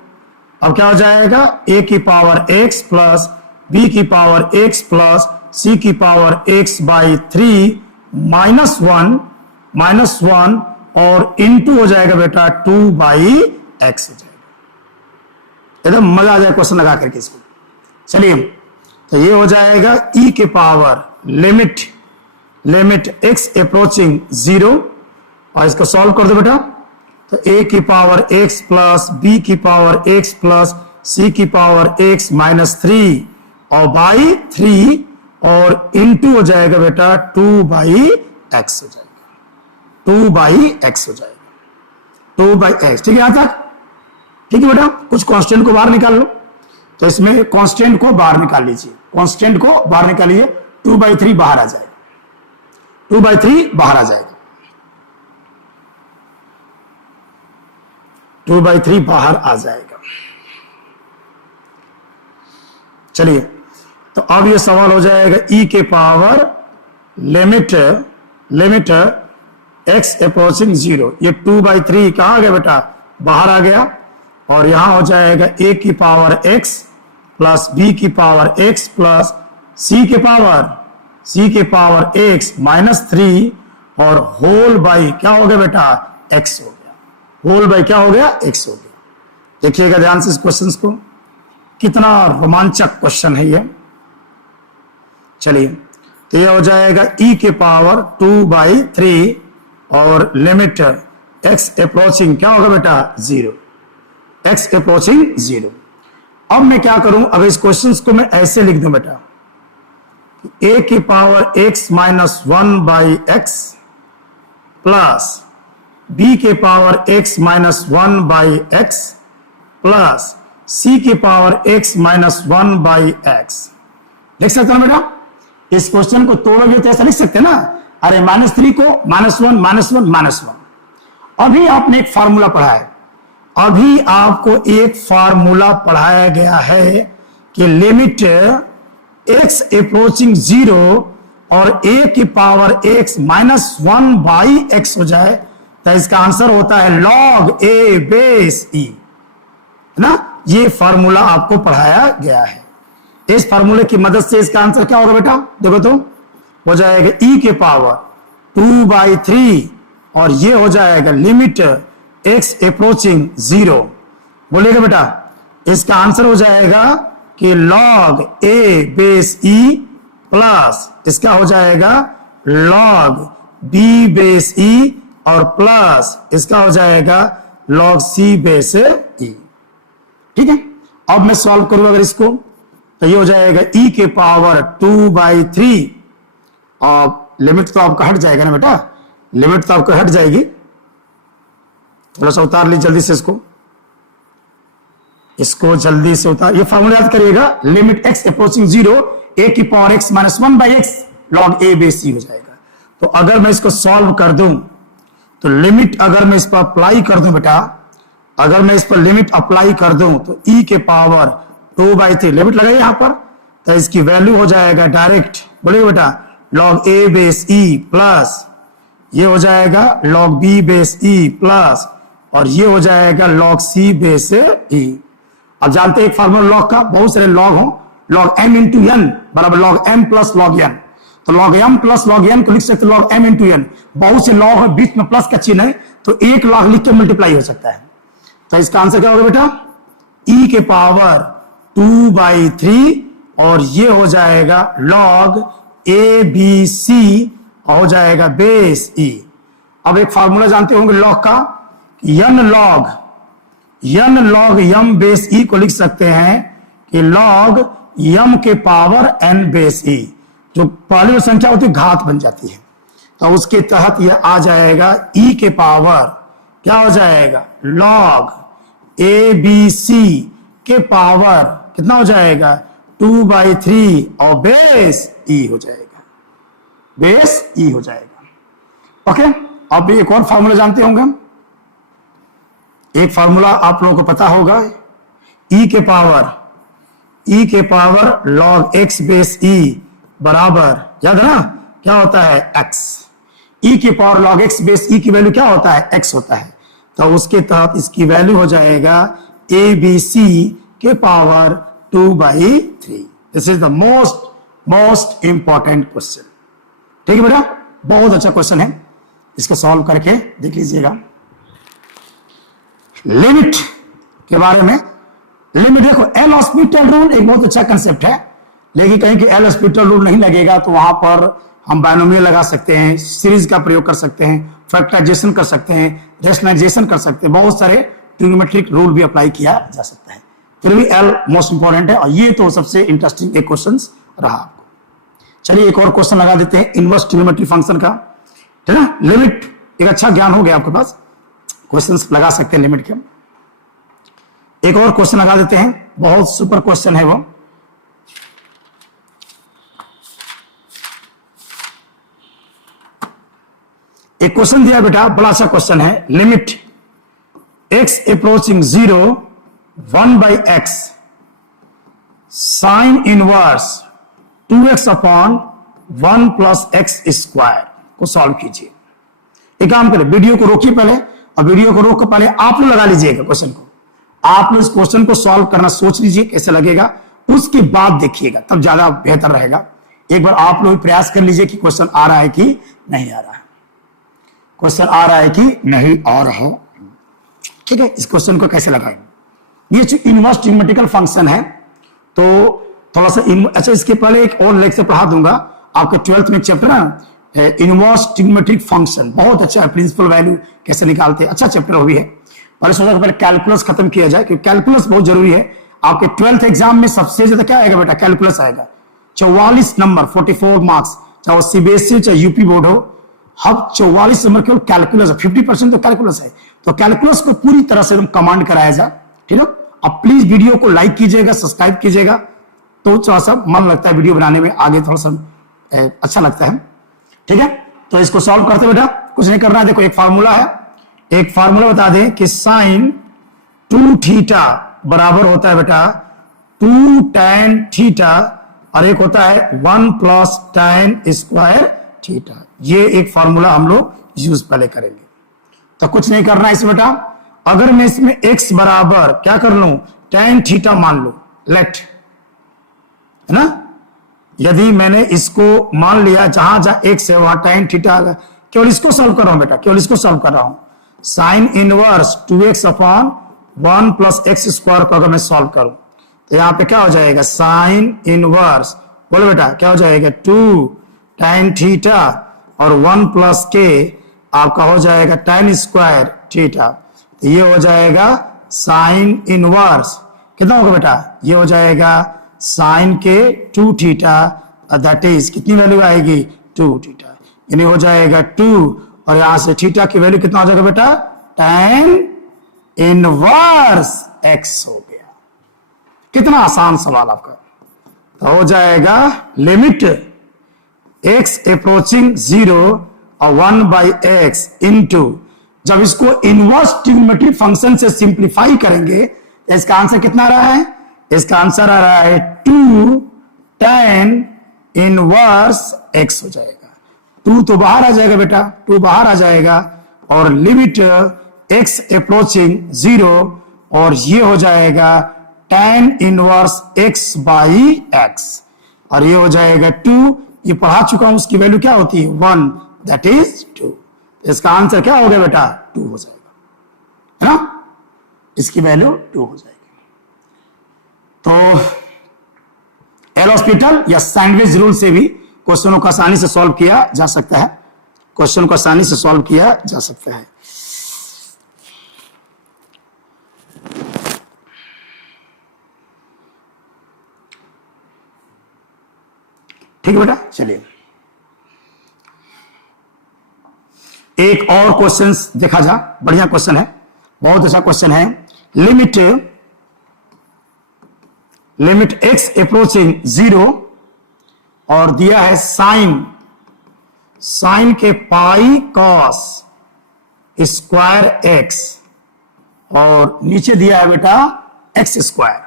अब क्या हो जाएगा a की पावर x प्लस b की पावर x प्लस c की पावर x बाई 3 -1 और इनटू हो जाएगा बेटा 2 बाई x हो जाएगा। एकदम मजा आ जाए क्वेश्चन लगा करके इसको। चलिए, तो ये हो जाएगा e के पावर लिमिट x अप्रोचिंग 0, और इसको सॉल्व कर दो बेटा। तो a की पावर x प्लस b की पावर x प्लस c की पावर x माइनस 3 और बाई 3 और इंटू हो जाएगा बेटा 2 बाई एक्स हो जाएगा, 2 बाई एक्स हो जाएगा, 2 बाई एक्स। ठीक है यहां तक? ठीक है बेटा, कुछ कांस्टेंट को बाहर निकाल लो। तो इसमें कांस्टेंट को बाहर निकाल लीजिए, कांस्टेंट को बाहर निकालिए, 2/3 बाहर आ जाएगा, 2/3 बाहर आ जाएगा, 2/3 बाहर आ जाएगा। चलिए, तो अब ये सवाल हो जाएगा e के पावर लिमिट x अप्रोचिंग 0, ये 2/3 कहां गया बेटा? बाहर आ गया। और यहां हो जाएगा a की पावर x प्लस b की पावर x प्लस c के पावर x माइनस 3 और होल बाई क्या हो गया बेटा? x हो गया, होल बाई क्या हो गया? x हो गया। देखिएगा ध्यान से इस क्वेश्चन को, कितना रोमांचक क्वेश्चन है ये। चलिए, तो ये हो जाएगा e के पावर 2/3 और लिमिट x अप्रोचिंग क्या होगा बेटा? 0, x अप्रोचिंग 0। अब मैं क्या करूं? अब इस क्वेश्चन को मैं ऐसे लिख दूं बेटा, a की power x minus 1/x plus b के power x minus 1/x plus c की पावर x माइनस 1/x। लिख सकते हो बेटा? इस क्वेश्चन को तोड़ोगे तो ऐसा लिख सकते हैं ना, अरे -3 को -1 अभी आपने एक फार्मूला पढ़ा है, अभी आपको एक फार्मूला पढ़ाया गया है कि लिमिट x अप्रोचिंग 0 और a की पावर x माइनस 1/x हो जाए, तो इसका आंसर होता है log a बेस e, है ना? ये फार्मूला आपको पढ़ाया गया है। इस फार्मूले की मदद से इसका आंसर क्या होगा बेटा? देखो तो, हो जाएगा e के पावर 2/3 और ये हो जाएगा लिमिट x अप्रोचिंग 0। बोलिएगा बेटा, इसका आंसर हो जाएगा कि log a base e plus इसका हो जाएगा log b बेस e और प्लस इसका हो जाएगा log c बेस e। ठीक है, अब मैं सॉल्व करूं अगर इसको, तो ये हो जाएगा e के पावर 2/3 और लिमिट तो आपका हट जाएगा ना बेटा, लिमिट तो आपको हट जाएगी। थोड़ा सा उतार लीजिए जल्दी से इसको जल्दी से उतार। ये फार्मूला याद करिएगा, लिमिट x अप्रोचिंग 0 a की power x minus 1/x log a base c हो जाएगा। तो अगर मैं इसको सॉल्व कर दूं, तो लिमिट अगर मैं इस पर अप्लाई कर दूं बेटा, अगर मैं इस पर लिमिट अप्लाई कर दूं तो e के पावर 2/3 लिमिट लगाइए यहां पर, तो इसकी वैल्यू हो जाएगा डायरेक्ट, बोलिए बेटा, log a base e plus ये हो जाएगा log b base e plus और ये हो जाएगा log c बेस e। अब जानते हैं एक फार्मूला log का, बहुत सारे log हो, log m इंटू n बराबर log m plus log n, तो log m plus log n को लिख सकते log m इंटू n। बहुत से log है, बीच में प्लस का चिन्ह है, तो एक log लिख के मल्टीप्लाई हो सकता है। तो इसका आंसर क्या होगा बेटा? e के पावर 2/3 और ये हो जाएगा log a b c हो जाएगा बेस e। अब एक फार्मूला जानते होंगे log का, n log m base e को लिख सकते हैं कि log m के पावर n बेस e, जो पहले में संख्या होती है घात बन जाती है, तो उसके तहत यह आ जाएगा e के पावर क्या हो जाएगा? log a b c के पावर कितना हो जाएगा? 2/3 और बेस e हो जाएगा, बेस e हो जाएगा। ओके, अब एक और फार्मूला जानते होंगे हम, एक फार्मूला आप लोगों को पता होगा, e के power log x base e बराबर, याद है ना क्या होता है? x। e के power log x base e की वैल्यू क्या होता है? x होता है, तो उसके तहत इसकी वैल्यू हो जाएगा a b c के power 2/3। This is the most important question. ठीक है बेटा, बहुत अच्छा क्वेश्चन है, इसको सॉल्व करके देख लीजिएगा। लिमिट के बारे में, लिमिट देखो, एल हॉस्पिटल रूल एक बहुत अच्छा कंसेप्ट है, लेकिन कहीं कि एल हॉस्पिटल रूल नहीं लगेगा तो वहां पर हम बायनोमियल लगा सकते हैं, सीरीज का प्रयोग कर सकते हैं, फैक्टराइजेशन कर सकते हैं, रेशनलाइजेशन कर सकते हैं, बहुत सारे ट्रिग्नोमेट्रिक रूल भी अप्लाई किया जा सकता है। फिर भी एल मोस्ट इंपॉर्टेंट है, और ये तो सबसे इंटरेस्टिंग एक क्वेश्चन रहा आपको। चलिए एक और क्वेश्चन लगा देते हैं इनवर्स ट्रिग्नोमेट्रिक फंक्शन का, ठीक है ना। लिमिट एक अच्छा ज्ञान हो गया आपके पास, क्वेश्चंस लगा सकते हैं लिमिट के। एक और क्वेश्चन लगा देते हैं, बहुत सुपर क्वेश्चन है वो। एक क्वेश्चन दिया बेटा, बड़ा अच्छा क्वेश्चन है। Limit x approaching 0 1/x sine inverse 2x upon 1 plus x square को सॉल्व कीजिए। एक काम करें, वीडियो को रोकिए पहले, और वीडियो को रोक कर पहले आप लोग लगा लीजिएगा क्वेश्चन को। आप लोग इस क्वेश्चन को सॉल्व करना सोच लीजिए कैसे लगेगा, उसके बाद देखिएगा, तब ज्यादा बेहतर रहेगा। एक बार आप लोग प्रयास कर लीजिए कि क्वेश्चन आ रहा है कि नहीं आ रहा है, क्वेश्चन आ रहा है कि नहीं आ रहा है। ठीक है, इस क्वेश्चन को कैसे लगाएंगे। ये जो इनवर्स ट्रिग्नोमेट्रिकल फंक्शन है, तो थोड़ा सा अच्छा, इसके पहले एक और लेक्चर पढ़ा दूंगा आपके 12th में, एक चैप्टर है इनवर्स ट्रिग्नोमेट्रिक फंक्शन, बहुत अच्छा है, प्रिंसिपल वैल्यू कैसे निकालते हैं, अच्छा चैप्टर भी है। पहले सोचा कि पहले कैलकुलस खत्म किया जाए, क्योंकि कैलकुलस बहुत जरूरी है। आपके 12th एग्जाम में सबसे ज्यादा क्या आएगा बेटा, कैलकुलस आएगा। 44 नंबर 44 मार्क्स, चाहे वो सीबीएसई चाहे यूपी बोर्ड हो, अब 44 नंबर केवल कैलकुलस है, 50% तो कैलकुलस है। तो कैलकुलस को पूरी तरह से एकदम कमांड कराया जाए, ठीक है। अब प्लीज वीडियो को लाइक कीजिएगा, सब्सक्राइब कीजिएगा, तो थोड़ा सा मन लगता है वीडियो बनाने में, आगे थोड़ा सा अच्छा लगता है, ठीक है। तो इसको सॉल्व करते बेटा, कुछ नहीं करना है। देखो एक फार्मूला है, एक फार्मूला बता दें कि साइन 2 थीटा बराबर होता है बेटा 2 tan थीटा, और एक होता है 1 प्लस tan स्क्वायर थीटा। ये एक फार्मूला हम लोग यूज पहले करेंगे। तो कुछ नहीं करना है इसमें बेटा, अगर मैं इसमें x बराबर क्या कर लूं, tan थीटा मान लूं, लेट, है ना। यदि मैंने इसको मान लिया, जहां जहां x है वहां tan थीटा, केवल इसको सॉल्व कर रहा हूं बेटा, केवल इसको सॉल्व कर रहा हूं। Sine inverse 2x upon 1 plus x square को अगर मैं सॉल्व करूं, तो यहां पे क्या हो जाएगा, साइन इनवर्स, बोलो बेटा क्या हो जाएगा, 2 tan थीटा और 1 प्लस के आपका हो जाएगा tan स्क्वायर थीटा। तो ये हो जाएगा साइन इनवर्स, कितना होगा बेटा, ये हो जाएगा साइन के 2 थीटा, दैट इज कितनी वैल्यू आएगी, 2 थीटा, यानी हो जाएगा 2, और यहां से थीटा की वैल्यू कितना हो जाएगा बेटा, tan इनवर्स x हो गया। कितना आसान सवाल आपका। तो हो जाएगा लिमिट x अप्रोचिंग 0 और 1/x इंटू, जब इसको इनवर्स ट्रिग्नोमेट्रिक फंक्शन से सिंप्लीफाई करेंगे, तो इसका आंसर कितना रहा है, इसका आंसर आ रहा है 2 tan इनवर्स x हो जाएगा। 2 तो बाहर आ जाएगा बेटा, 2 बाहर आ जाएगा, और लिमिट x अप्रोचिंग 0, और ये हो जाएगा tan इनवर्स x/x, और ये हो जाएगा 2, ये पढ़ा चुका हूं, उसकी वैल्यू क्या होती है 1, दैट इज 2। इसका आंसर क्या हो गया बेटा, 2 हो जाएगा, है ना, इसकी वैल्यू 2 हो जाएगी। तो एल हॉस्पिटल या सैंडविच रूल से भी क्वेश्चनों को आसानी से सॉल्व किया जा सकता है, क्वेश्चन को आसानी से सॉल्व किया जा सकता है। ठीक है बेटा, चलिए एक और क्वेश्चन देखा जा, बढ़िया क्वेश्चन है, बहुत अच्छा क्वेश्चन है। लिमिट x अप्रोचिंग 0, और दिया है साइन के पाई कॉस स्क्वायर x, और नीचे दिया है बेटा x स्क्वायर।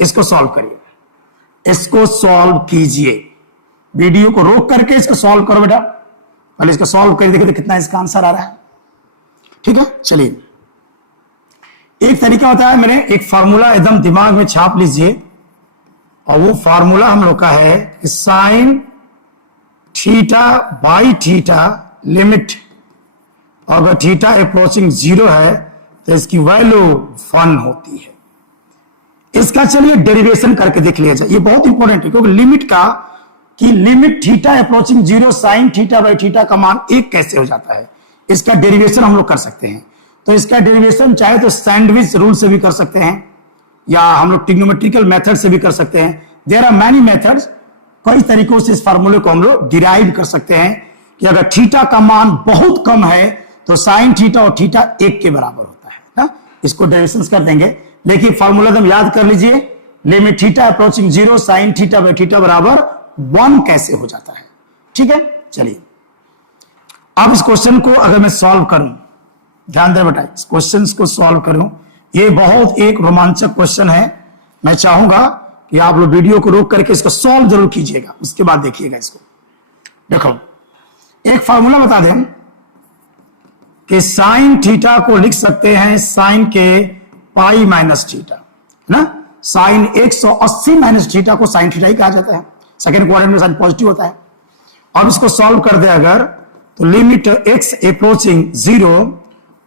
इसको सॉल्व करिए, इसको सॉल्व कीजिए, वीडियो को रोक करके इसको सॉल्व करो बेटा, पहले इसको सॉल्व कर देखिए कितना इसका आंसर आ रहा है। ठीक है, चलिए एक तरीका होता है, मैंने एक फार्मूला एकदम दिमाग में छाप लीजिए, और वो फार्मूला हम लोग का है कि sine theta by theta limit, अगर थीटा अप्रोचिंग 0 है तो इसकी वैल्यू 1 होती है। इसका चलिए डेरिवेशन करके देख लिया जाए, ये बहुत इंपॉर्टेंट है क्योंकि लिमिट का कि limit theta approaching 0 sine theta by theta का मान 1 कैसे हो जाता है, इसका डेरिवेशन हम लोग कर सकते हैं। तो इसका डेरिवेशन चाहे तो सैंडविच रूल से भी कर सकते हैं या हम लोग ट्रिग्नोमेट्रिकल मेथड से भी कर सकते हैं। देयर आर मैनी मेथड्स, कई तरीकों से इस फार्मूले को हम लोग डिराइव कर सकते हैं कि अगर थीटा का मान बहुत कम है तो साइन थीटा और थीटा 1 के बराबर होता है ना, इसको डेरिवेशन कर देंगे। लेकिन फार्मूला एकदम याद कर लीजिए, limit theta approaching 0 sine theta by theta बराबर 1 कैसे हो जाता है। ठीक है, चलिए अब इस क्वेश्चन को अगर मैं सॉल्व करूं, ध्यान दें बेटा, इस क्वेश्चन को सॉल्व करूं, ये बहुत एक रोमांचक क्वेश्चन है। मैं चाहूंगा कि आप लोग वीडियो को रोक करके इसको सॉल्व जरूर कीजिएगा, उसके बाद देखिएगा इसको। देखो एक फार्मूला बता दें कि साइन थीटा को लिख सकते हैं साइन के पाई माइनस थीटा, है ना। साइन 180 माइनस थीटा को साइन थीटा ही कहा जाता है, सेकेंड क्वाड्रेंट में साइन पॉजिटिव होता है। अब इसको सॉल्व कर दे अगर, तो लिमिट x अप्रोचिंग 0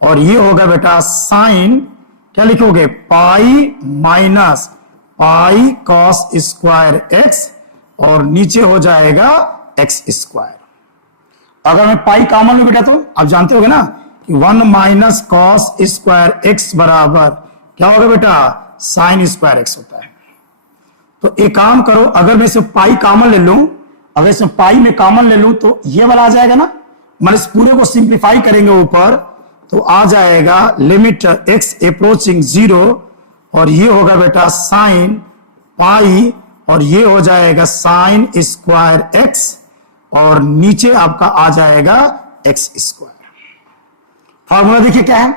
और ये होगा बेटा साइन, क्या लिखोगे, pi minus pi cos square x और नीचे हो जाएगा x स्क्वायर। अगर मैं पाई कॉमन में बेटा तो आप जानते होगे ना कि 1 माइनस कॉस स्क्वायर x बराबर क्या होगा बेटा, साइन स्क्वायर x होता है। तो एक काम करो, अगर मैं इसे पाई कॉमन ले लूं, अगर इसे पाई में कॉमन ले लूं तो ये वाला आ जाएगा ना, मतलब इस पूरे को सिंप्लीफाई करेंगे ऊपर तो आ जाएगा लिमिट x अप्रोचिंग 0 और ये होगा बेटा साइन पाई और ये हो जाएगा साइन स्क्वायर x और नीचे आपका आ जाएगा x स्क्वायर। फॉर्मूला देखिए क्या है,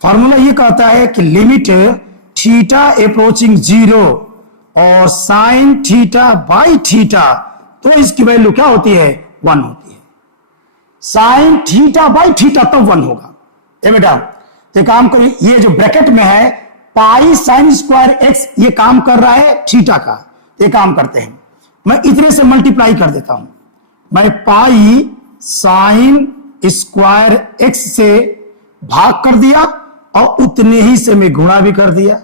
फॉर्मूला ये कहता है कि लिमिट थीटा अप्रोचिंग 0 और साइन थीटा बाई थीटा, तो इसकी वैल्यू क्या होती है, 1 होती है। साइन थीटा बाई थीटा तो 1 होगा। ए बेटा तो काम करिए, ये जो ब्रैकेट में है पाई साइन स्क्वायर x ये काम कर रहा है थीटा का, ये काम करते हैं, मैं इतने से मल्टीप्लाई कर देता हूं, मैं पाई साइन स्क्वायर x से भाग कर दिया और उतने ही से मैं गुणा भी कर दिया,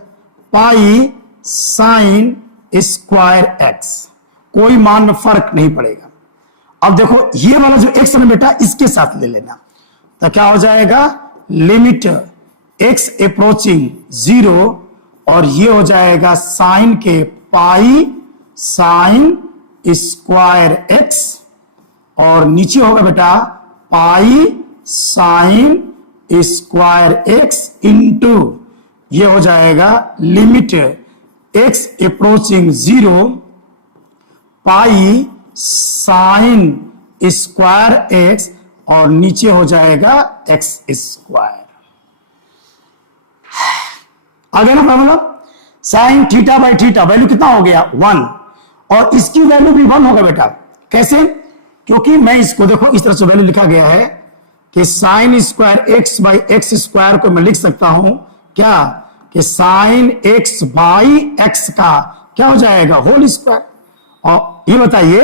पाई साइन स्क्वायर x, कोई मान में फर्क नहीं पड़ेगा। अब देखो ये वाला जो x है बेटा इसके साथ ले लेना, तो क्या हो जाएगा, लिमिट x अप्रोचिंग 0 और ये हो जाएगा साइन के पाई साइन स्क्वायर x और नीचे होगा बेटा pi sine square x into ये हो जाएगा limit x approaching 0 pi sine square x और नीचे हो जाएगा x स्क्वायर। आगे ना formula, sine theta by theta value कितना हो गया, 1 और इसकी वैल्यू भी 1 होगा बेटा। कैसे, क्योंकि मैं इसको देखो इस तरह से वैल्यू लिखा गया है कि sine square x by x square को मैं लिख सकता हूं क्या, कि साइन x बाई एक्स का क्या हो जाएगा, होल स्क्वायर। और ये बताइए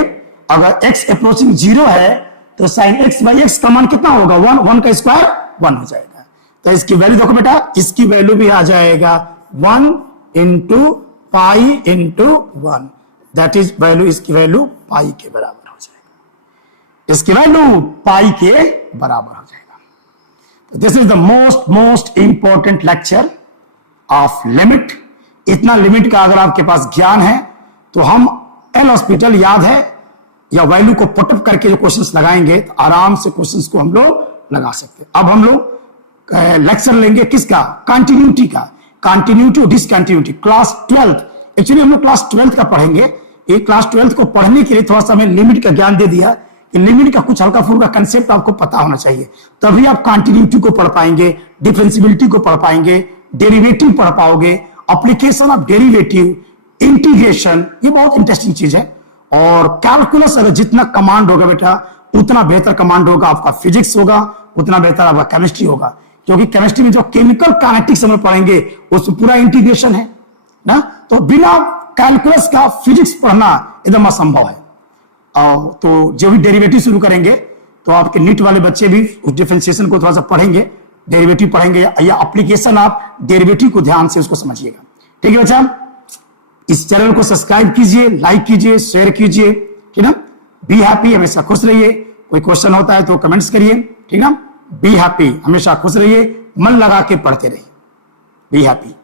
अगर x अप्रोचिंग 0 है तो साइन x बाई एक्स का मान कितना होगा, 1 का स्क्वायर 1 हो जाएगा। तो इसकी वैल्यू देखो बेटा, इसकी वैल्यू भी आ जाएगा 1 into pi into 1, that is value, इसकी वैल्यू पाई के बराबर हो जाएगा, इसकी वैल्यू पाई के बराबर हो जाएगा। This is the most important lecture of limit. इतना लिमिट का अगर आपके पास ज्ञान है तो हम एल हॉस्पिटल याद है या वैल्यू को पुटअप करके जो क्वेश्चंस लगाएंगे तो आराम से क्वेश्चंस को हम लोग लगा सकते हैं। अब हम लोग लेक्चर लेंगे किसका, कंटिन्यूटी का, कंटिन्यूटी और डिसकंटिन्यूटी, क्लास 12th। एक्चुअली हम लोग क्लास 12th का पढ़ेंगे। ये क्लास 12th को पढ़ने के लिए थोड़ा सा हमें लिमिट का ज्ञान दे दिया कि लिमिट का कुछ हल्का फुल्का कंसेप्ट आपको पता होना चाहिए, तभी आप कंटिन्यूटी को पढ़ पाएंगे, डिफरेंशियबिलिटी को पढ़ पाएंगे, डेरिवेटिव पढ़ पाओगे, एप्लीकेशन ऑफ डेरिवेटिव, इंटीग्रेशन, ये बहुत इंटरेस्टिंग चीज है। और कैलकुलस अगर जितना कमांड होगा बेटा उतना बेहतर कमांड होगा आपका फिजिक्स होगा, उतना बेहतर आपका केमिस्ट्री होगा, क्योंकि केमिस्ट्री में जो केमिकल काइनेटिक्स हम पढ़ेंगे उसमें पूरा इंटीग्रेशन है ना। तो बिना कैलकुलस का फिजिक्स पढ़ना एकदम असंभव है। तो जब भी डेरिवेटिव शुरू करेंगे तो आपके नीट वाले बच्चे भी उस डिफरेंशिएशन को थोड़ा सा पढ़ेंगे डेरिवेटिव पढ़ेंगे या एप्लीकेशन ऑफ डेरिवेटिव को ध्यान से उसको समझिएगा। ठीक है बच्चा, इस चैनल को सब्सक्राइब कीजिए, लाइक कीजिए, शेयर कीजिए, ठीक ना। बी हैप्पी, हमेशा खुश रहिए। कोई क्वेश्चन होता है तो कमेंट्स करिए, ठीक ना। बी हैप्पी, हमेशा खुश रहिए, मन लगा के पढ़ते रहिए। Be happy.